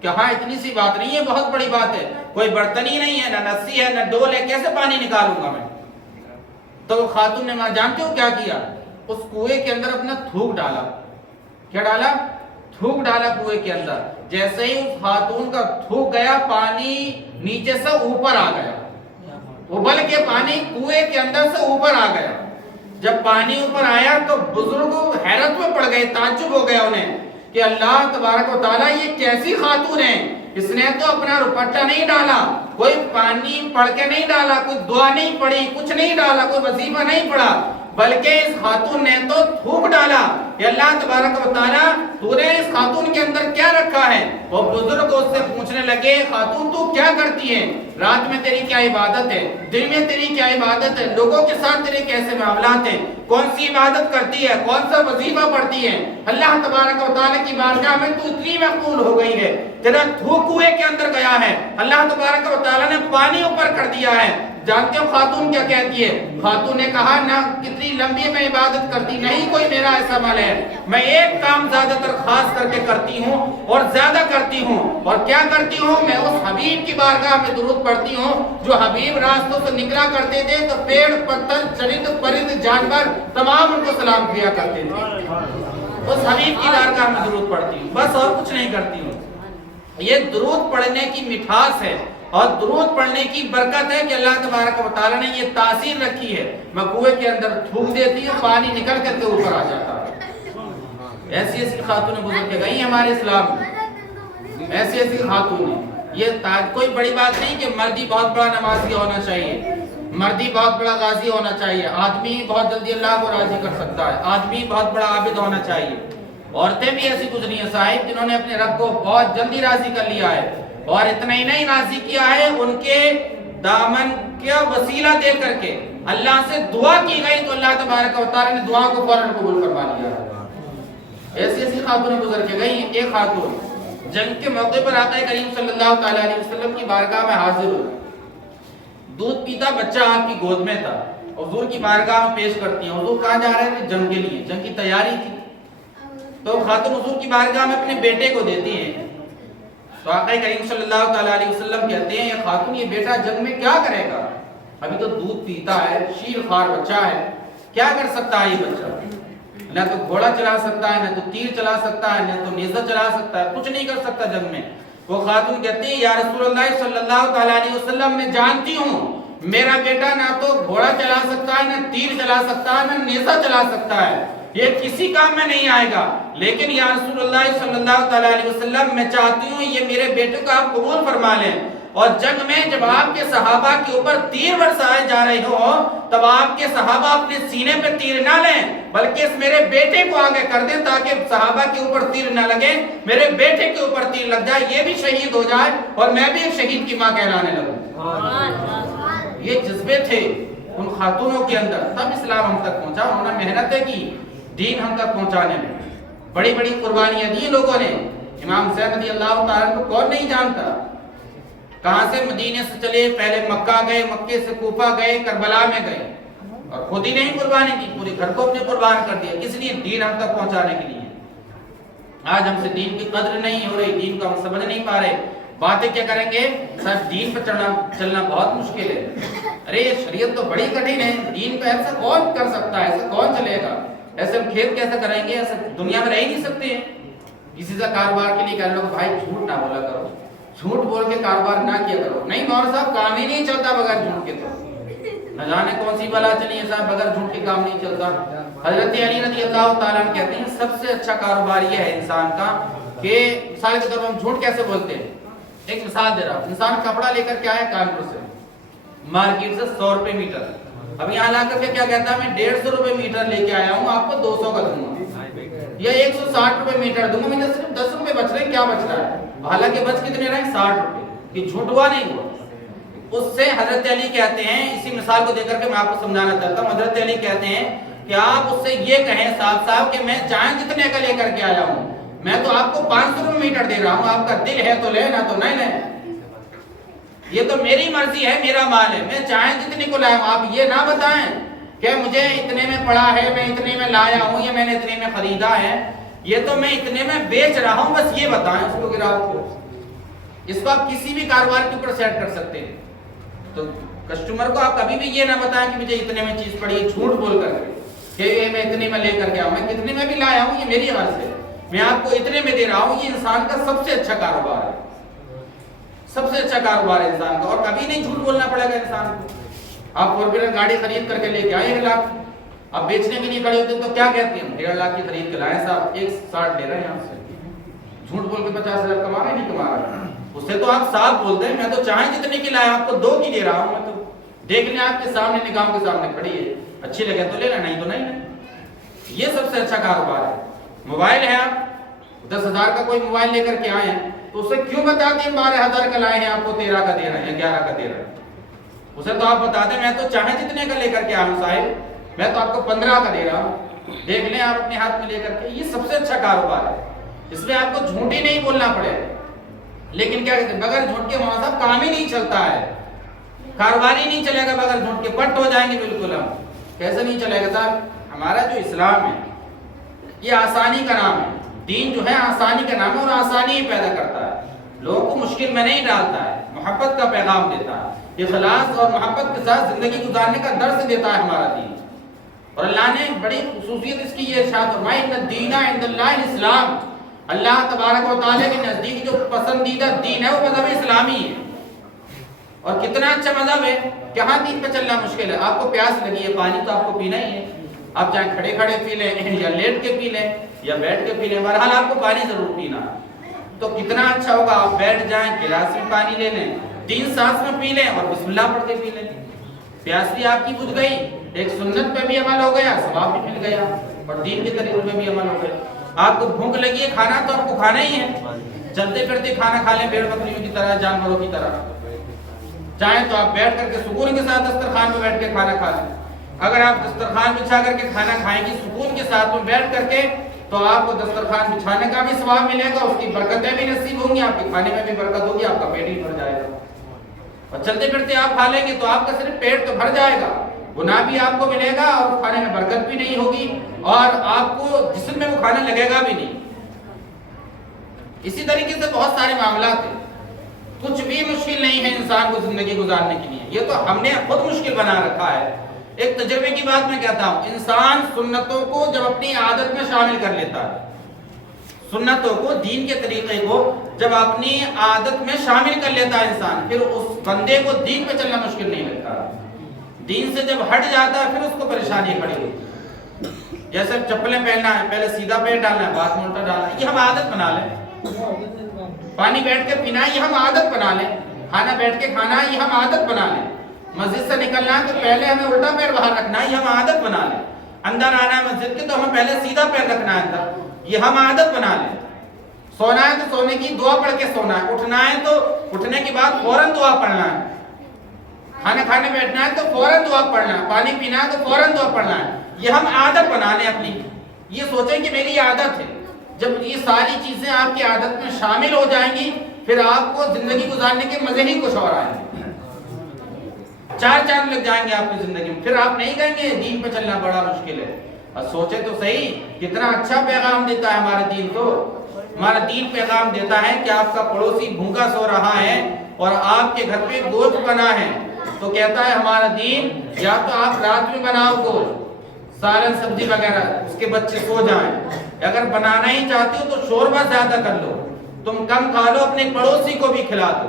کہ ہاں اتنی سی بات نہیں ہے، بہت بڑی بات ہے، کوئی برتن ہی نہیں ہے، نہ نسی ہے نہ ڈول ہے، کیسے پانی نکالوں گا میں؟ تو وہ خاتون نے جانتے ہو کیا کیا؟ اس کنویں کے اندر اپنا تھوک ڈالا۔ کیا ڈالا؟ تھوک ڈالا کنویں کے اندر۔ جیسے ہی اس خاتون کا تھوک گیا، پانی نیچے سے اوپر آ گیا، ابل کے پانی کنویں کے اندر سے اوپر آ گیا۔ جب پانی اوپر آیا تو بزرگ حیرت میں پڑ گئے، تعجب ہو گیا انہیں کہ اللہ تبارک و تعالیٰ یہ کیسی خاتون ہے، اس نے تو اپنا دوپٹہ نہیں ڈالا، کوئی پانی پڑھ کے نہیں ڈالا، کوئی دعا نہیں پڑھی، کچھ نہیں ڈالا، کوئی وظیفہ نہیں پڑھا، بلکہ اس خاتون نے تو تھوک ڈالا۔ کہ اللہ تبارک و تعالیٰ تو نے اس خاتون کے اندر کیا رکھا ہے؟ وہ بزرگ اس سے پوچھنے لگے خاتون تو کیا کرتی ہے؟ رات میں تیری کیا عبادت ہے؟ دن میں تیری کیا عبادت ہے؟ لوگوں کے ساتھ تیرے کیسے معاملات ہیں؟ کون سی عبادت کرتی ہے؟ کون سا وظیفہ پڑھتی ہے؟ اللہ تبارک و تعالیٰ کی بارگاہ میں تو اتنی مقبول ہو گئی ہے، تیرا تھوک کنویں کے اندر گیا ہے، اللہ تبارک و تعالیٰ نے پانی اوپر کر دیا ہے۔ جانتے ہو خاتون کیا کہتی ہے؟ خاتون نے کہا نہ کتنی لمبی میں عبادت کرتی، نہیں کوئی میرا ایسا عمل ہے، میں ایک کام زیادہ تر خاص کر کے کرتی ہوں اور زیادہ کرتی ہوں، اور کیا کرتی ہوں؟ میں اس حبیب کی بارگاہ میں درود پڑھتی ہوں جو حبیب راستوں سے نکلا کرتے تھے تو پیڑ پتھر چرند پرند جانور تمام ان کو سلام کیا کرتے تھے، اس حبیب کی بارگاہ میں درود پڑھتی ہوں، بس اور کچھ نہیں کرتی ہوں۔ یہ درود پڑھنے کی مٹھاس ہے اور درود پڑھنے کی برکت ہے کہ اللہ تبارک و تعالیٰ نے یہ تاثیر رکھی ہے۔ میں کنویں کے اندر تھوک دیتی ہوں، پانی نکل کر کے اوپر آ جاتا ہے۔ ایسی ایسی خاتون بزرگ کے گئی ہمارے اسلام میں، ایسی ایسی خاتون ہیں۔ یہ کوئی بڑی بات نہیں کہ مردی بہت بڑا نمازی ہونا چاہیے، مردی بہت بڑا غازی ہونا چاہیے، آدمی بہت جلدی اللہ کو راضی کر سکتا ہے، آدمی بہت بڑا عابد ہونا چاہیے۔ عورتیں بھی ایسی گزری ہیں صاحب جنہوں نے اپنے رب کو بہت جلدی راضی کر لیا ہے، اور اتنا ہی نہیں راضی کیا ہے، ان کے دامن کا وسیلہ دے کر کے اللہ سے دعا کی گئی تو اللہ تبارک و تعالیٰ نے دعا کو فوراً قبول فرما لیا ہے۔ ایسی ایسی خاتون گزر کے گئی۔ ایک خاتون جنگ کے موقع پر آقا کریم صلی اللہ تعالیٰ علیہ وسلم کی بارگاہ میں حاضر ہوئی، دودھ پیتا بچہ آپ کی گود میں تھا، حضور کی بارگاہ میں پیش کرتی ہیں۔ حضور کہاں جا رہے تھے؟ جنگ کے لیے، جنگ کی تیاری تھی، تو خاتون حضور کی بارگاہ میں اپنے بیٹے کو دیتی ہیں۔ تو آقا کریم صلی اللہ تعالیٰ علیہ وسلم کہتے ہیں یہ خاتون یہ بیٹا جنگ میں کیا کرے گا؟ ابھی تو دودھ پیتا ہے، شیر خوار بچہ ہے، کیا کر سکتا ہے یہ بچہ؟ نہ تو گھوڑا چلا سکتا ہے، نہ تو تیر چلا سکتا ہے، نہ تو نیزہ چلا سکتا ہے، کچھ نہیں کر سکتا جنگ میں۔ وہ خاتون کہتی ہے یا رسول اللہ صلی اللہ تعالیٰ علیہ وسلم میں جانتی ہوں میرا بیٹا نہ تو گھوڑا چلا سکتا ہے، نہ تیر چلا سکتا ہے، نہ نیزہ چلا سکتا ہے، یہ کسی کام میں نہیں آئے گا، لیکن یا رسول اللہ صلی اللہ تعالیٰ علیہ وسلم میں چاہتی ہوں یہ میرے بیٹے کو آپ قبول فرما لیں، اور جنگ میں جب آپ کے صحابہ کے اوپر تیر برسائے جا رہے ہو تب آپ کے صحابہ اپنے سینے پہ تیر نہ لیں بلکہ اس میرے بیٹے کو آگے کر دیں تاکہ صحابہ کے اوپر تیر نہ لگے، میرے بیٹے کے اوپر تیر لگ جائے، یہ بھی شہید ہو جائے اور میں بھی ایک شہید کی ماں کہلانے لگوں۔ یہ جذبے تھے ان خاتونوں کے اندر، تب اسلام ہم تک پہنچا، انہوں نے محنتیں کی دین ہم تک پہنچانے میں، بڑی بڑی قربانیاں دی لوگوں نے۔ امام حسین رضی اللہ تعالیٰ کو کون نہیں جانتا؟ کہاں سے مدینے سے چلے، پہلے مکہ گئے، مکے سے کوفہ گئے، کربلا میں گئے، اور خود ہی نہیں قربانی کی، پورے گھر کو اپنے قربان کر دیا، کس لیے؟ دین ہم تک پہنچانے کے لیے۔ آج ہم سے دین کی قدر نہیں ہو رہی، دین کو ہم سمجھ نہیں پا رہے، باتیں کیا کریں گے؟ سر دین پر چلنا بہت مشکل ہے، ارے یہ شریعت تو بڑی کٹھن ہے، دین کو ایسا کون کر سکتا ہے، ایسا کون چلے گا، ایسے ہم کھیت کیسے کریں گے، ایسے دنیا میں رہ ہی نہیں سکتے ہیں۔ کسی سے کاروبار کے لیے کہہ لوگ بھائی جھوٹ نہ بولا کرو، جھوٹ بول کے کاروبار نہ کیا کرو، نہیں مولوی صاحب کام ہی نہیں چلتا بغیر جھوٹ کے، تو نہ جانے کون سی بلا چلی ہے صاحب، بغیر جھوٹ کے کام نہیں چلتا۔ حضرت علی رضی اللہ تعالیٰ عنہ کہتے ہیں سب سے اچھا کاروبار یہ ہے انسان کا کہ مثال کے طور پر ہم جھوٹ کیسے بولتے ہیں، ایک مثال دے رہا ہوں، انسان کپڑا لے کر کے آیا کانپور سے، مارکیٹ سے 100 روپے میٹر، اب یہاں لا کر کے کیا کہتا ہے میں 150 روپے میٹر لے کے آیا ہوں، آپ کو 200 کا دوں گا یا 160 روپے میٹر دوں گا، مجھے صرف 10 روپے بچ رہے ہیں، کیا بچ رہا ہے؟ حالانکہ بچ کتنے رہے ہیں؟ 60 روپے، یہ جھوٹ ہوا نہیں ہوا۔ اس سے حضرت علی کہتے ہیں، اسی مثال کو دے کر کے میں آپ کو سمجھانا چاہتا ہوں، حضرت علی کہتے ہیں کہ آپ اس سے یہ کہیں صاحب صاحب کہ میں چاہیں جتنے کا لے کر کے آیا ہوں، میں تو آپ کو 500 روپے میٹر دے رہا ہوں، آپ کا دل ہے تو لے، نہ تو نہیں لے، یہ تو میری مرضی ہے، میرا مال ہے، میں چاہیں جتنے کو لایا ہوں، آپ یہ نہ بتائیں کہ مجھے اتنے میں پڑا ہے، میں اتنے میں لایا ہوں یا میں نے اتنے میں خریدا ہے، یہ تو میں اتنے میں بیچ رہا ہوں، بس یہ بتائیں اس کو گراہک کو۔ اس کو آپ کسی بھی کاروبار کے اوپر سیٹ کر سکتے ہیں۔ تو کسٹمر کو آپ کبھی بھی یہ نہ بتائیں کہ مجھے اتنے میں چیز پڑی ہے، جھوٹ بول کر کہ یہ میں اتنے میں لے کر کے آؤں، میں کتنے میں بھی لایا ہوں، یہ میری غرض ہے، میں آپ کو اتنے میں دے رہا ہوں۔ یہ انسان کا سب سے اچھا کاروبار ہے، سب سے اچھا کاروبار ہے انسان کا، اور کبھی نہیں جھوٹ بولنا پڑے گا انسان کو۔ آپ فورچونر گاڑی خرید کر کے لے کے آئے 1 لاکھ، اب بیچنے کے لیے کھڑے ہوتے ہیں تو کیا کہتے ہیں؟ 1.5 لاکھ کی خرید کے لائے صاحب، 1.60 لے رہے ہیں آپ سے، جھوٹ بول کے 50,000 کما رہے نہیں کما رہے؟ اس سے تو آپ صاف بولتے ہیں، میں تو چاہیں جتنے کی لائے آپ کو 2 کی دے رہا ہوں، میں تو دیکھ لیں آپ کے سامنے، نگاہوں کے سامنے کھڑی ہے، اچھی لگے تو لے لینا، نہیں تو نہیں لیں۔ یہ سب سے اچھا کاروبار ہے۔ موبائل ہے، آپ 10,000 کا کوئی موبائل لے کر کے آئے ہیں تو اسے کیوں بتاتے ہیں 12,000 کا لائے ہیں، آپ کو 13 کا دے رہے ہیں یا 11 کا دے رہے ہیں؟ اسے تو آپ بتا دیں میں تو چاہیں جتنے کا لے کر کے آؤں صاحب، میں تو آپ کو 15 کا دے رہا ہوں، دیکھ لیں آپ اپنے ہاتھ میں لے کر کے۔ یہ سب سے اچھا کاروبار ہے، اس میں آپ کو جھوٹ ہی نہیں بولنا پڑے۔ لیکن کیا کہتے ہیں، بغیر جھوٹ کے مولانا صاحب کام ہی نہیں چلتا ہے، کاروبار ہی نہیں چلے گا بغیر جھوٹ کے، پٹ ہو جائیں گے بالکل ہم۔ کیسے نہیں چلے گا صاحب؟ ہمارا جو اسلام ہے یہ آسانی کا نام ہے، دین جو ہے آسانی کا نام ہے، اور آسانی ہی پیدا کرتا ہے، لوگوں کو مشکل میں نہیں ڈالتا ہے، محبت کا پیغام دیتا ہے، اخلاص اور محبت کے ساتھ زندگی گزارنے کا درس دیتا ہے ہمارا دین۔ اور اللہ نے بڑی خصوصیت اس کی یہ ارشاد فرمائی، ان الدین عند اللہ الاسلام، اللہ تبارک و تعالیٰ کے نزدیک جو پسندیدہ دین ہے وہ مذہب اسلامی ہے۔ اور کتنا اچھا مذہب ہے، کہاں دین پہ چلنا مشکل ہے؟ آپ کو پیاس لگی ہے، پانی تو آپ کو پینا ہی ہے، آپ چاہے کھڑے کھڑے پی لیں یا لیٹ کے پی لیں یا بیٹھ کے پی لیں، بہرحال آپ کو پانی ضرور پینا۔ تو کتنا اچھا ہوگا آپ بیٹھ جائیں، گلاس میں پانی لے لیں، 3 سانس میں پی لیں اور بسم اللہ پڑھ کے پی لیں، پیاس بھی آپ کی بجھ گئی، ایک سنت پہ بھی عمل ہو گیا، ثواب بھی مل گیا، اور دین کے طریقے میں بھی عمل ہو گیا۔ آپ کو بھوک لگی ہے، کھانا تو آپ کو کھانا ہی ہے، چلتے پھرتے کھانا کھا لیں، بھیڑ بکریوں کی طرح، جانوروں کی طرح، چاہیں تو آپ بیٹھ کر کے سکون کے ساتھ دسترخوان پہ بیٹھ کے کھانا کھا لیں۔ اگر آپ دسترخوان بچھا کر کے کھانا کھائیں گی سکون کے ساتھ میں بیٹھ کر کے، تو آپ کو دسترخوان بچھانے کا بھی ثواب ملے گا، اس کی برکتیں بھی نصیب ہوں گی، آپ کے کھانے میں بھی برکت ہوگی، آپ کا پیٹ بھی بھر جائے گا۔ اور چلتے پھرتے آپ کھا لیں گے تو آپ کا صرف پیٹ تو بھر جائے گا، گناہ بھی آپ کو ملے گا، اور کھانے میں برکت بھی نہیں ہوگی، اور آپ کو جسم میں وہ کھانا لگے گا بھی نہیں۔ اسی طریقے سے بہت سارے معاملات ہیں، کچھ بھی مشکل نہیں ہے انسان کو زندگی گزارنے کے لیے، یہ تو ہم نے خود مشکل بنا رکھا ہے۔ ایک تجربے کی بات میں کہتا ہوں، انسان سنتوں کو جب اپنی عادت میں شامل کر لیتا ہے، سنتوں کو، دین کے طریقے کو جب اپنی عادت میں شامل کر لیتا ہے انسان، پھر اس بندے کو دین پہ چلنا مشکل نہیں لگتا۔ دین سے جب ہٹ جاتا ہے پھر اس کو پریشانی کھڑی ہوتی ہے۔ جیسے چپلیں پہننا ہے، پہلے سیدھا پیر ڈالنا ہے، بعد میں الٹا ڈالنا ہے، یہ ہم عادت بنا لیں۔ پانی بیٹھ کے پینا ہے، یہ ہم عادت بنا لیں۔ کھانا بیٹھ کے کھانا ہے، یہ ہم عادت بنا لیں۔ مسجد سے نکلنا ہے تو پہلے ہمیں الٹا پیر باہر رکھنا ہے، یہ ہم عادت بنا لیں۔ اندر آنا ہے مسجد کے تو ہمیں پہلے سیدھا پیر رکھنا ہے اندر، یہ ہم عادت بنا لیں۔ سونا ہے تو سونے کی دعا پڑھ کے سونا ہے، اٹھنا ہے تو اٹھنے کے بعد فوراً دعا پڑھنا ہے، کھانا کھانے بیٹھنا ہے تو فوراً دعا پڑھنا ہے، پانی پینا ہے تو فوراً دعا پڑھنا ہے، یہ ہم عادت بنا لیں اپنی۔ یہ سوچیں کہ میری عادت ہے، جب یہ ساری چیزیں آپ کی عادت میں شامل ہو جائیں گی پھر آپ کو زندگی گزارنے کے مزے ہی کچھ اور آئیں گے، 4 چاند لگ جائیں گے آپ کی زندگی میں، پھر آپ نہیں کہیں گے دین پہ چلنا بڑا مشکل ہے۔ اور سوچے تو صحیح کتنا اچھا پیغام دیتا ہے ہمارا دین، تو ہمارا دین پیغام دیتا ہے کہ آپ کا پڑوسی بھوکا سو رہا ہے اور آپ کے گھر پہ گوشت بنا ہے تو کہتا ہے ہمارا دین، یا تو آپ رات میں بناؤ گوشت، سالن سبزی وغیرہ، اس کے بچے سو جائیں، اگر بنانا ہی چاہتے ہو تو شوربہ زیادہ کر لو، تم کم کھا لو، اپنے پڑوسی کو بھی کھلا دو۔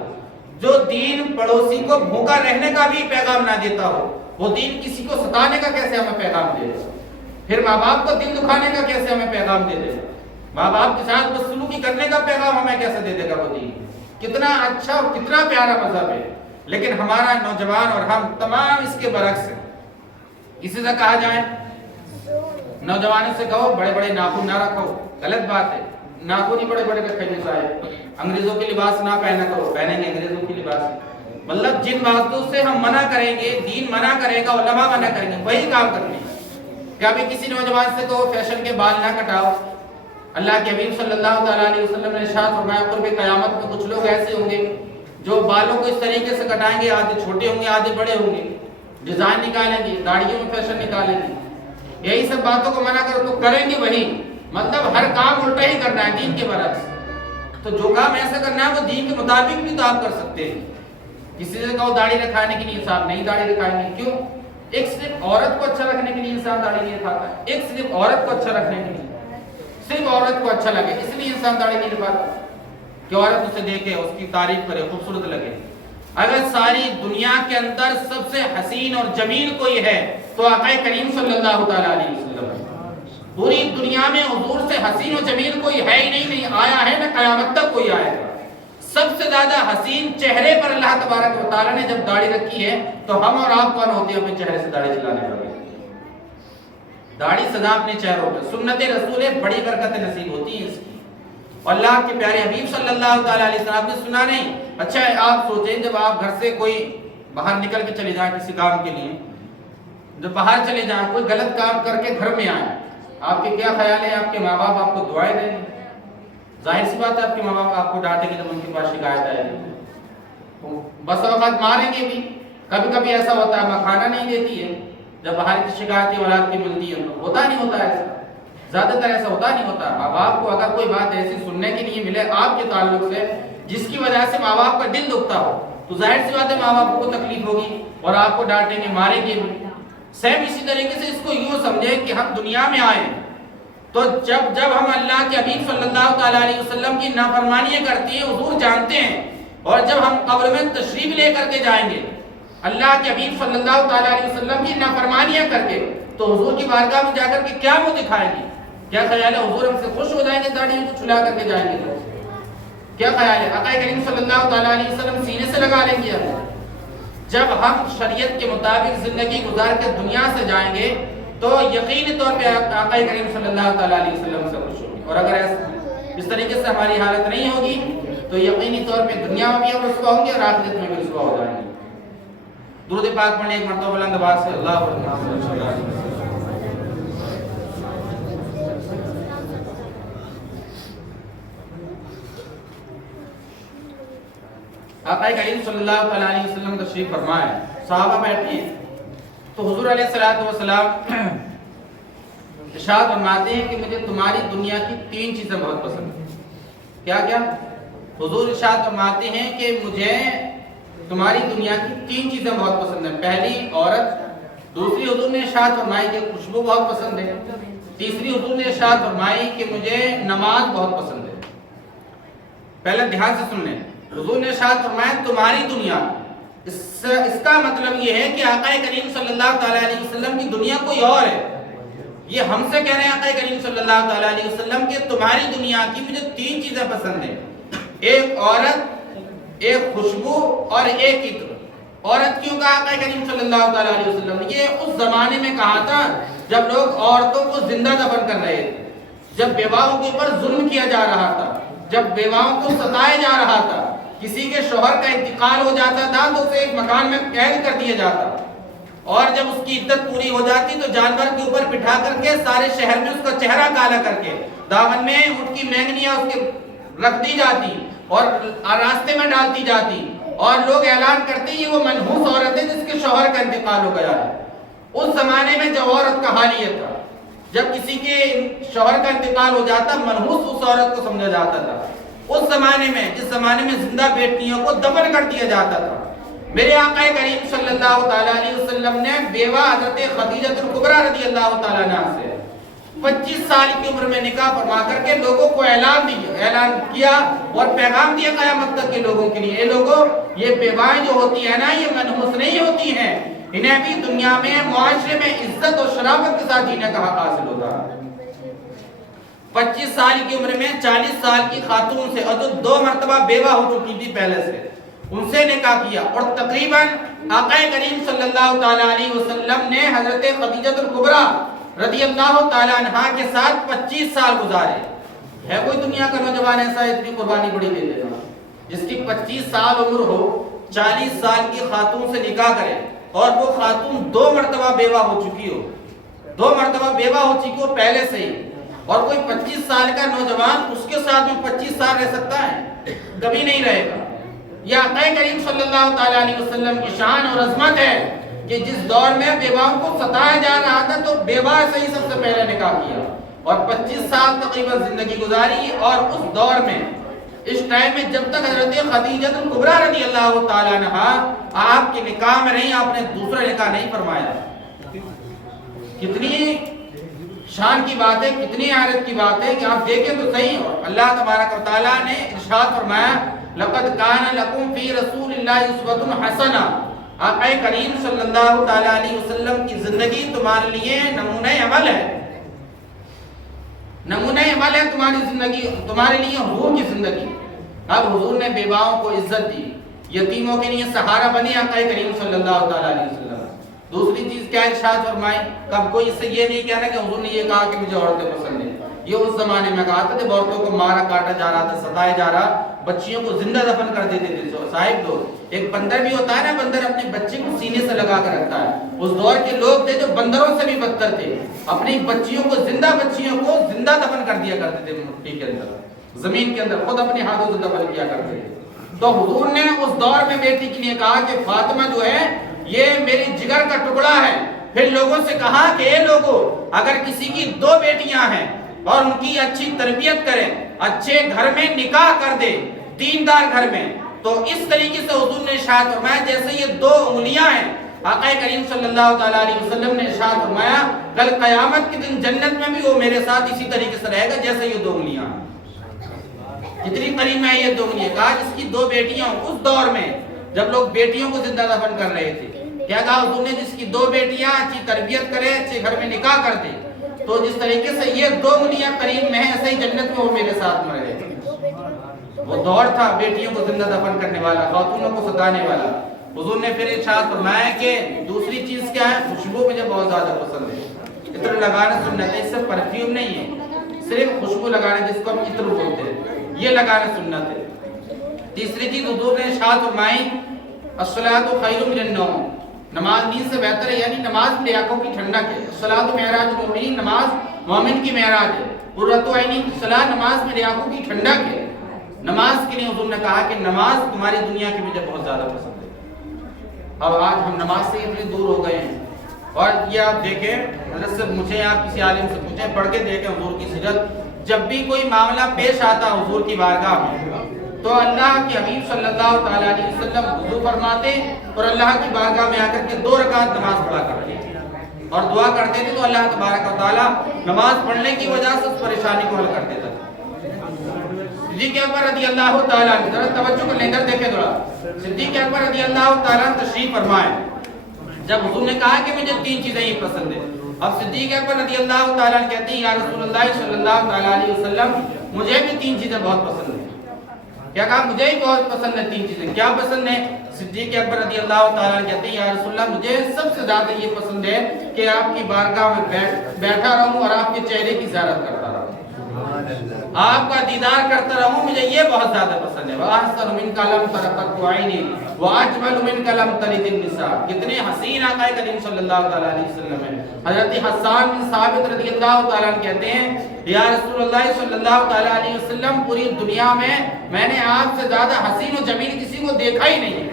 جو دین پڑوسی کو بھوکا رہنے کا بھی پیغام نہ دیتا ہو، وہ دین کسی کو ستانے کا کیسے ہمیں پیغام دے دے؟ پھر ماں باپ کو دل دکھانے کا کیسے ہمیں پیغام دے دے؟ ماں باپ کے ساتھ بدسلوکی کرنے کا پیغام ہمیں کیسے دے دے گا وہ دین؟ کتنا اچھا اور کتنا پیارا مذہب ہے، لیکن ہمارا نوجوان اور ہم تمام اس کے برعکس ہیں۔ کسی سے کہا جائے، نوجوانوں سے کہو بڑے بڑے ناخن نہ رکھو، غلط بات ہے، ناخن ہی بڑے بڑے رکھے نہیں صاحب۔ انگریزوں کے لباس نہ پہنا کرو، پہنیں گے انگریزوں کی لباس، مطلب جن باتوں سے ہم منع کریں گے، دین منع کرے گا، علماء منع کریں گے، وہی کام کرنے ہیں۔ کبھی کسی نوجوان سے کہو فیشن کے بال نہ کٹاؤ، اللہ کے حبیب صلی اللہ تعالیٰ علیہ وسلم نے ارشاد فرمایا قرب قیامت میں کچھ لوگ ایسے ہوں گے جو بالوں کو اس طریقے سے کٹائیں گے، آدھے چھوٹے ہوں گے آدھے بڑے ہوں گے، ڈیزائن نکالیں گے، داڑھیوں میں فیشن نکالیں گے، یہی سب باتوں کو منع کرو تو کریں گے وہی، مطلب ہر کام الٹا ہی کرنا ہے دین کے برعکس. تو جو کام ایسا کرنا ہے وہ دین کے مطابق بھی تو آپ کر سکتے ہیں. کسی سے کہو داڑھی رکھانے کے لیے انسان نہیں داڑھی رکھائیں گے. کیوں؟ ایک صرف عورت کو اچھا رکھنے کے لیے انسان داڑھی نہیں رکھاتا ہے. ایک صرف عورت کو اچھا رکھنے کے لیے، صرف عورت کو اچھا لگے اس لیے انسان داڑھی نہیں رکھاتا کہ عورت اسے دیکھے، اس کی تعریف کرے، خوبصورت لگے. اگر ساری دنیا کے اندر سب سے حسین اور جمیل کوئی ہے تو آقا کریم صلی اللہ تعالی علیہ وسلم ہے. پوری دنیا میں حضور سے حسین و جمیل کوئی ہے ہی نہیں آیا ہے نہ قیامت تک کوئی آئے گا. سب سے زیادہ حسین چہرے پر اللہ تبارک و تعالی نے جب داڑھی رکھی ہے تو ہم اور آپ کون ہوتے ہیں اپنے چہرے سے داڑھی چلانے والے؟ داڑھی سدا اپنے چہروں پہ. سنت رسول بڑی برکت نصیب ہوتی ہے اس کی. اور اللہ کے پیارے حبیب صلی اللہ تعالی علیہ وسلم نے سنا نہیں. اچھا آپ سوچیں جب آپ گھر سے کوئی باہر نکل کے چلے جائیں کسی کام کے لیے، جب باہر چلے جائیں کوئی غلط کام کر کے گھر میں آئیں، آپ کے کیا خیال ہے؟ آپ کے ماں باپ آپ کو دعائیں دیں گے؟ ظاہر سی بات ہے آپ کے ماں باپ آپ کو ڈانٹیں گے جب ان کے پاس شکایت آئے گی. بس اوقات ماریں گے بھی. کبھی کبھی ایسا ہوتا ہے ماں کھانا نہیں دیتی ہے جب باہر کی شکایتیں اولاد کی ملتی ہے. ہوتا نہیں ہوتا ایسا، زیادہ تر ایسا ہوتا نہیں ہوتا. ماں باپ کو اگر کوئی بات ایسی سننے کے لیے ملے آپ کے تعلق سے جس کی وجہ سے ماں باپ کا دل دکھتا ہو تو ظاہر سی بات ہے ماں باپ کو تکلیف ہوگی اور آپ کو ڈانٹیں گے، ماریں گے بھی. سیم اسی طریقے سے اس کو یوں سمجھے کہ ہم دنیا میں آئے تو جب ہم اللہ کے حبیب صلی اللہ تعالی علیہ وسلم کی نافرمانیاں کرتی ہیں حضور جانتے ہیں. اور جب ہم قبر میں تشریف لے کر کے جائیں گے اللہ کے حبیب صلی اللہ تعالی علیہ وسلم کی نافرمانیاں کر کے تو حضور کی بارگاہ میں جا کر کے کیا منہ دکھائیں گے؟ کیا خیال ہے حضور ہم سے خوش ہو جائیں گے داڑھی کو چھلا کر کے جائیں گے؟ کیا خیال ہے آقا کریم صلی اللہ تعالی علیہ وسلم سینے سے لگا لیں گے ہمیں؟ جب ہم شریعت کے مطابق زندگی گزار کے دنیا سے جائیں گے تو یقینی طور پہ آقا کریم صلی اللہ تعالی علیہ وسلم سے خوش ہوں گے. اور اگر اس طریقے سے ہماری حالت نہیں ہوگی تو یقینی طور پہ دنیا میں بھی ہم رسوا ہوں گے اور آخرت میں بھی رسوا ہو جائیں گے. درود پاک پڑھنے ایک مرتبہ بلند آواز سے اللہ اکبر. آقا کریم صلی اللہ تعالی علیہ وسلم تشریف فرمائے، صحابہ بیٹھے ہیں تو حضور علیہ الصلوۃ والسلام ارشاد فرماتے ہیں کہ مجھے تمہاری دنیا کی 3 چیزیں بہت پسند ہیں. کیا کیا؟ حضور ارشاد فرماتے ہیں کہ مجھے تمہاری دنیا کی 3 چیزیں بہت پسند ہیں. پہلی عورت، دوسری حضور نے ارشاد فرمائی کہ خوشبو بہت پسند ہے، تیسری حضور نے ارشاد فرمائی کہ مجھے نماز بہت پسند ہے. پہلے دھیان سے سن لیں. حضور نے ارشاد فرمایا تمہاری دنیا، اس کا مطلب یہ ہے کہ آقا کریم صلی اللہ تعالی علیہ وسلم کی دنیا کوئی اور ہے. یہ ہم سے کہہ رہے ہیں آقا کریم صلی اللہ تعالی علیہ وسلم کہ تمہاری دنیا کی مجھے 3 چیزیں پسند ہیں، ایک عورت، ایک خوشبو اور ایک عطر. عورت کیوں کہا آقا کریم صلی اللہ تعالی علیہ وسلم نے؟ یہ اس زمانے میں کہا تھا جب لوگ عورتوں کو زندہ دفن کر رہے تھے، جب بیواؤں کے اوپر ظلم کیا جا رہا تھا، جب بیواؤں کو ستایا جا رہا تھا. کسی کے شوہر کا انتقال ہو جاتا تھا تو اسے ایک مکان میں قید کر دیا جاتا اور جب اس کی عدت پوری ہو جاتی تو جانور کے اوپر بٹھا کر کے سارے شہر میں اس کا چہرہ کالا کر کے دامن میں اونٹ کی مینگنیاں اس کے رکھ دی جاتی اور راستے میں ڈالتی جاتی اور لوگ اعلان کرتے یہ وہ منحوس عورت ہے جس کے شوہر کا انتقال ہو گیا ہے. اس زمانے میں جو عورت کا حال یہ تھا جب کسی کے شوہر کا انتقال ہو جاتا منحوس اس عورت کو سمجھا جاتا تھا. اس زمانے میں جس زمانے میں زندہ بیٹیوں کو دفن کر دیا جاتا تھا، میرے آقا کریم صلی اللہ تعالی علیہ وسلم نے بیوہ حضرت خدیجہ الکبریٰ رضی اللہ تعالی عنہا سے 25 سال کی عمر میں نکاح فرما کر کے لوگوں کو اعلان کیا اور پیغام دیا قیامت تک کے لوگوں کے لیے، اے لوگوں یہ بیوائیں جو ہوتی ہیں نا یہ منحوس نہیں ہوتی ہیں، انہیں بھی دنیا میں معاشرے میں عزت اور شرافت کے ساتھ جینے کا حق حاصل ہوتا ہے. 25 سال کی عمر میں 40 سال کی خاتون سے اور جو 2 مرتبہ بیوہ ہو چکی تھی پہلے سے ان سے نکاح کیا اور تقریباً آقا کریم صلی اللہ تعالی علیہ وسلم نے حضرت خدیجہ الکبریٰ رضی اللہ تعالی عنہا کے ساتھ 25 سال گزارے. ہے کوئی دنیا کا نوجوان ایسا اتنی قربانی بڑی دے دے گا جس کی 25 سال عمر ہو، 40 سال کی خاتون سے نکاح کرے اور وہ خاتون 2 مرتبہ بیوہ ہو چکی ہو، 2 مرتبہ بیوہ ہو چکی ہو پہلے سے ہی، اور کوئی 25 سال کا نوجوان اس کے ساتھ میں 25 سال رہ سکتا ہے؟ کبھی نہیں رہے گا. یہ آقا کریم صلی اللہ تعالی علیہ وسلم کی شان اور عظمت ہے کہ جس دور میں بیواؤں کو ستایا جا رہا تھا تو بیوہ سے ہی سب سے پہلے نکاح کیا. اور 25 سال تقریباً زندگی گزاری، اور اس دور میں اس ٹائم میں جب تک حضرت خدیجہ کبریٰ رضی اللہ تعالیٰ عنہا آپ کے نکاح میں رہی، آپ نے دوسرا نکاح نہیں فرمایا۔ کتنی شان کی بات ہے، کتنی حیرت کی بات ہے کہ آپ دیکھیں تو صحیح، اللہ تبارک و تعالیٰ نے ارشاد فرمایا لَقَدْ كَانَ لَكُمْ فِي رَسُولِ اللَّهِ أُسْوَةٌ حَسَنَةٌ، آقا کریم صلی اللہ تعالیٰ علیہ وسلم کی زندگی تمہارے لیے نمونہ عمل ہے، نمونہ عمل ہے تمہاری زندگی، تمہارے لیے حضور کی زندگی۔ اب حضور نے بیواؤں کو عزت دی، یتیموں کے لیے سہارا بنی آقا کریم صلی اللہ تعالیٰ علیہ وسلم۔ دوسری چیز کیا ارشاد فرمائی، کب کوئی اس سے یہ نہیں کہنا کہ حضور نے یہ کہا کہ مجھے عورتیں پسند ہیں، یہ اس زمانے میں کہا تھا جب عورتوں کو مارا کاٹا جا رہا تھا، ستایا جا رہا، بچیوں کو زندہ دفن کر دیتے تھے صاحب لوگ۔ ایک بندر بھی ہوتا ہے نا، بندر اپنے بچے کو سینے سے لگا کر رکھتا ہے، اس دور کے لوگ تھے جو بندروں سے بھی بدتر تھے، اپنی بچیوں کو زندہ دفن کر دیا کرتے تھے مٹی کے اندر، زمین کے اندر، خود اپنے ہاتھوں سے دفن کیا کرتے تھے۔ تو حضور نے اس دور میں بیٹی کے لیے کہا کہ فاطمہ جو ہے یہ میری جگر کا ٹکڑا ہے۔ پھر لوگوں سے کہا کہ اے لوگوں، اگر کسی کی 2 بیٹیاں ہیں اور ان کی اچھی تربیت کریں، اچھے گھر میں نکاح کر دے، دیندار گھر میں، تو اس طریقے سے حضور نے ارشاد فرمایا جیسے یہ 2 انگلیاں ہیں۔ آقا کریم صلی اللہ تعالیٰ علیہ وسلم نے ارشاد فرمایا کل قیامت کے دن جنت میں بھی وہ میرے ساتھ اسی طریقے سے رہے گا جیسے یہ 2 انگلیاں ہیں۔ کتنی قریب میں یہ 2 انگلیاں، کہا جس کی 2 بیٹیاں ہوں۔ اس دور میں جب لوگ بیٹیوں کو زندہ دفن کر رہے تھے، کیا کہا حضور نے جس کی 2 بیٹیاں اچھی تربیت کرے، اچھے گھر میں نکاح کر دے، تو جس طریقے سے یہ 2 انگلیاں قریب میں ہیں ایسے ہی جنت میں وہ میرے ساتھ میں رہے۔ وہ دور تھا بیٹیوں کو زندہ دفن کرنے والا، خاتونوں کو ستانے والا۔ حضور نے پھر ارشاد فرمایا کہ دوسری چیز کیا ہے، خوشبو مجھے بہت زیادہ پسند ہے، عطر لگانا سنت ہے، اس سے پرفیوم نہیں ہے، صرف خوشبو لگانا جس کو ہم عطر بولتے ہیں، یہ لگانا سنت ہے۔ تیسری چیز حضور نے ارشاد فرمائی الصلاۃ خیر من النوم، نماز نیند سے بہتر ہے، یعنی نماز میری آنکھوں کی ٹھنڈک ہے۔ الصلاۃ معراج المؤمنین، نماز مومن کی معراج ہے۔ قرۃ عینی، الصلاۃ، نماز میری آنکھوں کی ٹھنڈک ہے۔ نماز کے لیے حضور نے کہا کہ نماز تمہاری دنیا کی مجھے بہت زیادہ پسند ہے۔ اب آج ہم نماز سے اتنے دور ہو گئے ہیں، اور یہ آپ دیکھیں، حضرت سے مجھے آپ کسی عالم سے پوچھیں، پڑھ کے دیکھیں حضور کی سیرت، جب بھی کوئی معاملہ پیش آتا حضور کی بارگاہ میں تو اللہ کے حبیب صلی اللہ تعالیٰ علیہ وسلم وضو فرماتے اور اللہ کی بارگاہ میں آ کر کے 2 رکعت نماز پڑھا کرتے تھے اور دعا کرتے تھے، تو اللہ تبارک و تعالیٰ نماز پڑھنے کی وجہ سے اس پریشانی کو حل کر دیتا تھا۔ صدیق اکبر رضی اللہ تعالیٰ عنہ، ذرا توجہ کر لیں، ادھر دیکھیں تھوڑا، صدیق اکبر رضی اللہ تعالیٰ عنہ تشریف فرمائے، جب حضور نے کہا کہ مجھے 3 چیزیں ہی پسند ہیں، اب صدیق اکبر رضی اللہ تعالیٰ عنہ کہتے ہیں یا رسول اللہ صلی اللہ تعالیٰ علیہ وسلم مجھے بھی 3 چیزیں بہت پسند ہیں۔ کیا کہا مجھے ہی بہت پسند ہے 3 چیزیں، کیا پسند ہے؟ صدیق اکبر رضی اللہ تعالیٰ عنہ کہتے ہیں یا رسول اللہ مجھے سب سے زیادہ یہ پسند ہے کہ آپ کی بارگاہ میں بیٹھا رہوں اور آپ کے چہرے کی زیارت کرتا رہوں، آپ کا دیدار کرتا رہوں، مجھے یہ بہت زیادہ پسند ہے۔ وَأَحْسَنُ مِنْكَ لَمْ تَرَ قَطُّ عَيْنِي وَأَجْمَلُ مِنْكَ لَمْ تَلِدِ النِّسَاءُ، کتنے حسین آقا کریم صلی اللہ تعالیٰ علیہ وسلم ہیں۔ حضرت حسان بن ثابت رضی اللہ تعالیٰ عنہ کہتے ہیں یا رسول اللہ صلی اللہ تعالیٰ علیہ وسلم پوری دنیا میں نے آپ سے زیادہ حسین و جمیل کسی کو دیکھا ہی نہیں،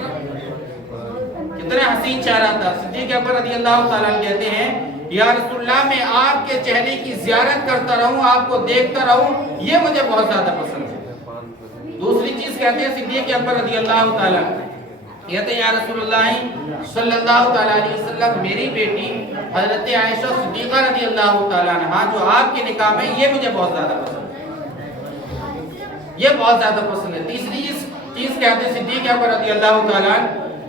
کتنے حسین چہرہ تھا۔ صدیق اکبر رضی اللہ تعالیٰ عنہ کہتے ہیں یا رسول اللہ میں آپ کے چہرے کی زیارت کرتا رہوں، آپ کو دیکھتا رہوں، یہ مجھے بہت زیادہ پسند ہے۔ دوسری چیز کہتے ہیں صدیق اکبر رضی اللہ تعالیٰ کہتے ہیں یا رسول اللہ صلی اللہ تعالیٰ علیہ وسلم میری بیٹی حضرت عائشہ صدیقہ رضی اللہ تعالیٰ عنہ جو آپ کے نکاح میں، یہ مجھے بہت زیادہ پسند ہے، یہ بہت زیادہ پسند ہے۔ تیسری چیز کہتے ہیں صدیق اکبر رضی اللہ تعالیٰ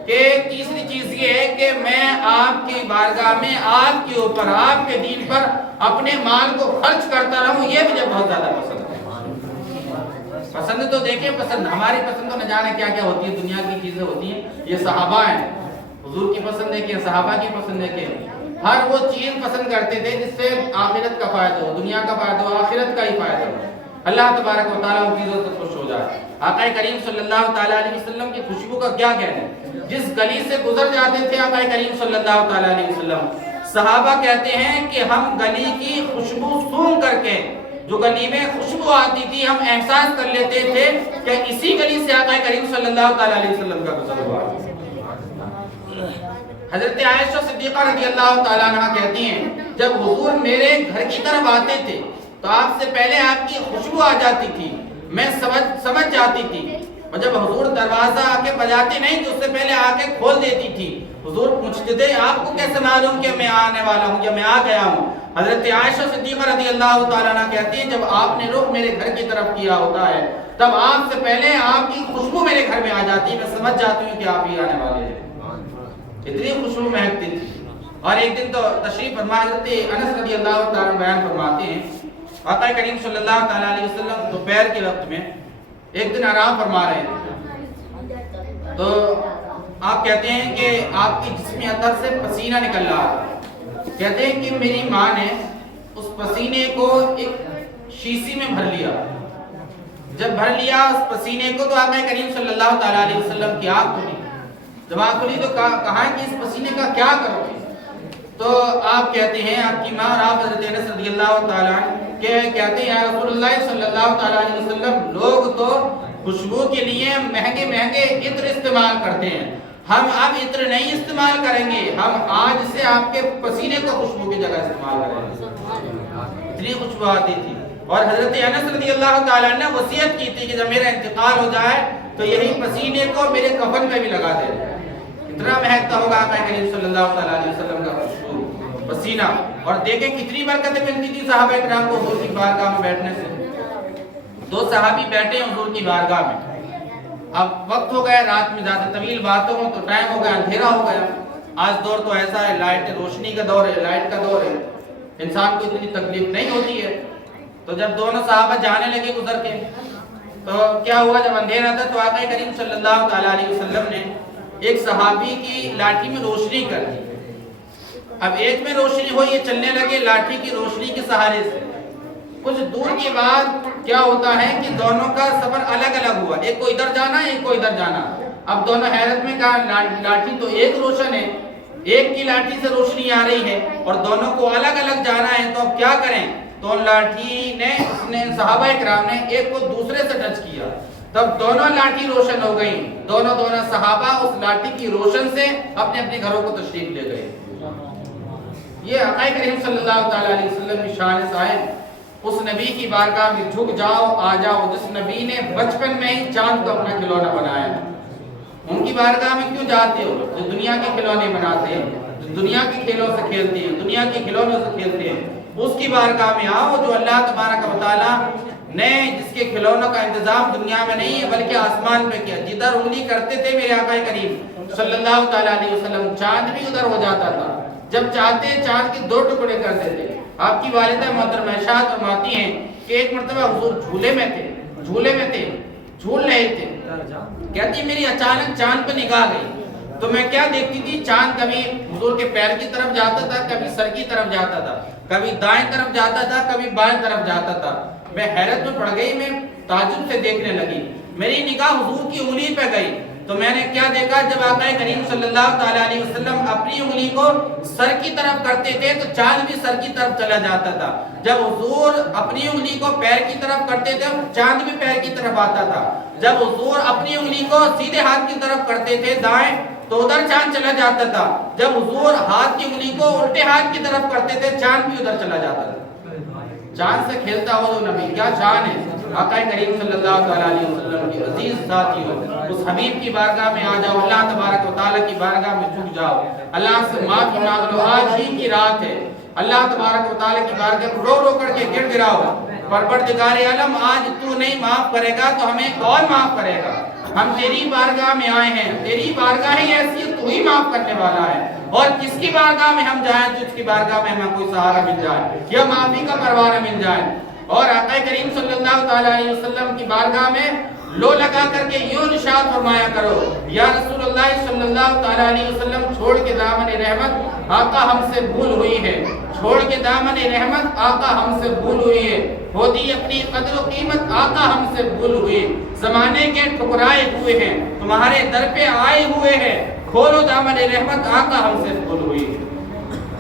کہ تیسری چیز یہ ہے کہ میں آپ کی بارگاہ میں آپ کے اوپر، آپ کے دین پر اپنے مال کو خرچ کرتا رہوں، یہ مجھے بہت زیادہ پسند ہے۔ پسند تو دیکھیں، پسند ہماری پسند تو نہ جانے کیا کیا ہوتی ہے، دنیا کی چیزیں ہوتی ہیں، یہ صحابہ ہیں، حضور کی پسند دیکھیں، صحابہ کی پسند دیکھیں، ہر وہ چیز پسند کرتے تھے جس سے آخرت کا فائدہ ہو، دنیا کا فائدہ ہو، آخرت کا ہی فائدہ ہو، اللہ تبارک و تعالیٰ ان چیزوں سے خوش ہو جائے۔ آقا کریم صلی اللہ تعالیٰ علیہ وسلم کی خوشبو کا کیا کہنا ہے، جس گلی سے گزر جاتے تھے آقا کریم صلی اللہ تعالیٰ علیہ وسلم، صحابہ کہتے ہیں کہ ہم گلی کی خوشبو سونگھ کر کے، جو گلی میں خوشبو آتی تھی، ہم احساس کر لیتے تھے کہ اسی گلی سے آقا کریم صلی اللہ تعالیٰ علیہ وسلم کا گزر ہوا۔ حضرت عائشہ صدیقہ رضی اللہ تعالیٰ عنہ کہتی ہیں جب حضور میرے گھر کی طرف آتے تھے تو آپ سے پہلے آپ کی خوشبو آ جاتی تھی، میں سمجھ جاتی تھی، اور جب حضور دروازہ آ کے بجاتے نہیں تو اس سے پہلے آ کے کھول دیتی تھی۔ حضور پوچھتے تھے آپ کو کیسے معلوم کہ میں آنے والا ہوں یا میں آ گیا ہوں؟ حضرت عائشہ صدیقہ رضی اللہ تعالیٰ عنہ کہتی ہیں جب آپ نے رخ میرے گھر کی طرف کیا ہوتا ہے تب آپ سے پہلے آپ کی خوشبو میرے گھر میں آ جاتی ہے، میں سمجھ جاتی ہوں کہ آپ ہی آنے والے ہیں۔ اتنی خوشبو مہکتی تھی۔ اور ایک دن تو تشریف فرما حضرت انس رضی اللہ تعالیٰ بیان فرماتے ہیں آقا کریم صلی اللہ تعالیٰ علیہ وسلم دوپہر کے وقت میں ایک دن آرام فرما رہے تھے، تو آپ کہتے ہیں کہ آپ کی جسمی اثر سے پسینہ نکل رہا ہے۔ کہتے ہیں کہ میری ماں نے اس پسینے کو ایک شیشی میں بھر لیا۔ جب بھر لیا اس پسینے کو تو آقا کریم صلی اللہ تعالیٰ علیہ وسلم کی آنکھ کھلی۔ جب آنکھ کھلی تو کہا کہ اس پسینے کا کیا کرو گے؟ تو آپ کہتے ہیں آپ کی ماں اور آپ حضرت انس رضی اللہ تعالیٰ کہتے ہیں یا رسول اللہ صلی اللہ تعالیٰ علیہ وسلم لوگ تو خوشبو کے لیے مہنگے مہنگے عطر استعمال کرتے ہیں، ہم اب عطر نہیں استعمال کریں گے، ہم آج سے آپ کے پسینے کو خوشبو کی جگہ استعمال کریں گے۔ اتنی خوشبو آتی تھی۔ اور حضرت انس رضی اللہ تعالیٰ نے وصیت کی تھی کہ جب میرا انتقال ہو جائے تو یہی پسینے کو میرے کفن میں بھی لگا دے۔ اتنا مہکتا ہوگا آقا کریم صلی اللہ تعالیٰ علیہ وسلم کا خوشبو پسینہ۔ اور دیکھیں کتنی برکتیں ملتی تھی صحابہ کرام کو حضور کی بارگاہ میں بیٹھنے سے۔ دو صحابی بیٹھے ہیں حضور کی بارگاہ میں، اب وقت ہو گیا رات میں زیادہ طویل باتوں ہوں تو ٹائم ہو گیا، اندھیرا ہو گیا۔ آج دور تو ایسا ہے، لائٹ روشنی کا دور ہے، لائٹ کا دور ہے، انسان کو اتنی تکلیف نہیں ہوتی ہے۔ تو جب دونوں صحابہ جانے لگے گزر کے تو کیا ہوا، جب اندھیرا تھا تو آقا کریم صلی اللہ تعالیٰ علیہ وسلم نے ایک صحابی کی لاٹھی میں روشنی کر دی۔ اب ایک میں روشنی ہو، یہ چلنے لگے لاٹھی کی روشنی کے سہارے سے۔ کچھ دور کے بعد کیا ہوتا ہے کہ دونوں کا سفر الگ الگ ہوا، ایک کو ادھر جانا ایک کو ادھر جانا۔ اب دونوں حیرت میں کہا لاٹھی تو ایک روشن ہے، ایک کی لاٹھی سے روشنی آ رہی ہے اور دونوں کو الگ الگ جانا ہے، تو اب کیا کریں؟ تو لاٹھی نے صحابہ کرام نے ایک کو دوسرے سے ٹچ کیا، تب دونوں لاٹھی روشن ہو گئی۔ دونوں صحابہ اس لاٹھی کی روشن سے اپنے اپنے گھروں کو تشریف لے گئے۔ یہ آقا کریم صلی اللہ تعالیٰ علیہ وسلم کی شان صاحب، اس نبی کی بارگاہ میں جھک جاؤ آ جاؤ جس نبی نے بچپن میں ہی چاند کو اپنا کھلونا بنایا۔ ان کی بارگاہ میں کیوں جاتے ہو جو دنیا کے کھلونے بناتے ہیں، جو دنیا کے کھیلوں سے کھیلتے ہیں، دنیا کے کھلونوں سے کھیلتے ہیں؟ اس کی بارگاہ میں آؤ جو اللہ تبارک و تعالیٰ نے جس کے کھلونوں کا انتظام دنیا میں نہیں ہے بلکہ آسمان پہ کیا۔ جدھر انگلی کرتے تھے میرے آقا کریم صلی اللہ تعالیٰ علیہ وسلم چاند بھی ادھر ہو جاتا تھا، جب چاہتے چاند کے 2 ٹکڑے کر دیتے۔ آپ کی والدہ محترمہ ارشاد فرماتی ہیں کہ ایک مرتبہ حضور جھولے میں تھے، جھول رہے تھے، کہتی میری اچانک چاند پہ نگاہ گئی تو میں کیا دیکھتی تھی، چاند کبھی حضور کے پیر کی طرف جاتا تھا، کبھی سر کی طرف جاتا تھا، کبھی دائیں طرف جاتا تھا، کبھی بائیں طرف جاتا تھا۔ میں حیرت میں پڑ گئی، میں تعجب سے دیکھنے لگی، میری نگاہ حضور کی انگلی پہ گئی تو میں نے کیا دیکھا، جب آقا کریم صلی اللہ تعالیٰ علیہ وسلم اپنی انگلی کو سر کی طرف کرتے تھے تو چاند بھی سر کی طرف چلا جاتا تھا، جب حضور اپنی انگلی کو پیر کی طرف کرتے تھے چاند بھی پیر کی طرف آتا تھا، جب حضور اپنی انگلی کو سیدھے ہاتھ کی طرف کرتے تھے دائیں تو ادھر چاند چلا جاتا تھا، جب حضور ہاتھ کی انگلی کو الٹے ہاتھ کی طرف کرتے تھے چاند بھی ادھر چلا جاتا تھا۔ چاند سے کھیلتا ہو تو نبی، کیا شان ہے آقا کریم صلی اللہ تعالیٰ علیہ وسلم کی عزیز ساتھیوں، اس حبیب کی بارگاہ میں آ جاؤ، اللہ تبارک و تعالیٰ کی بارگاہ میں جھک جاؤ، اللہ سے معافی مانگ لو۔ آج ہی کی رات ہے، اللہ تبارک و تعالیٰ کی بارگاہ میں رو رو کر کے گر گراؤ، پروردگار عالم آج تو نہیں معاف کرے گا تو ہمیں کون معاف کرے گا؟ ہم تیری بارگاہ میں آئے ہیں، تیری بارگاہ ہی ایسی ہے، تو ہی معاف کرنے والا ہے، اور کس کی بارگاہ میں ہم جائیں جس کی بارگاہ میں ہمیں کوئی سہارا مل جائے یا معافی کا پروانہ مل جائے۔ اور آقا کریم صلی اللہ تعالیٰ علیہ وسلم کی بارگاہ میں لو لگا کر کے یوں ارشاد فرمایا کرو، یا رسول اللہ صلی اللہ تعالیٰ علیہ وسلم چھوڑ کے دامن رحمت آقا ہم سے بھول ہوئی ہے، چھوڑ کے دامن رحمت آقا ہم سے بھول ہوئی ہے، ہوتی اپنی قدر و قیمت آقا ہم سے بھول ہوئی، زمانے کے ٹھکرائے ہوئے ہیں تمہارے در پہ آئے ہوئے ہیں، کھولو دامن رحمت آقا ہم سے بھول ہوئی۔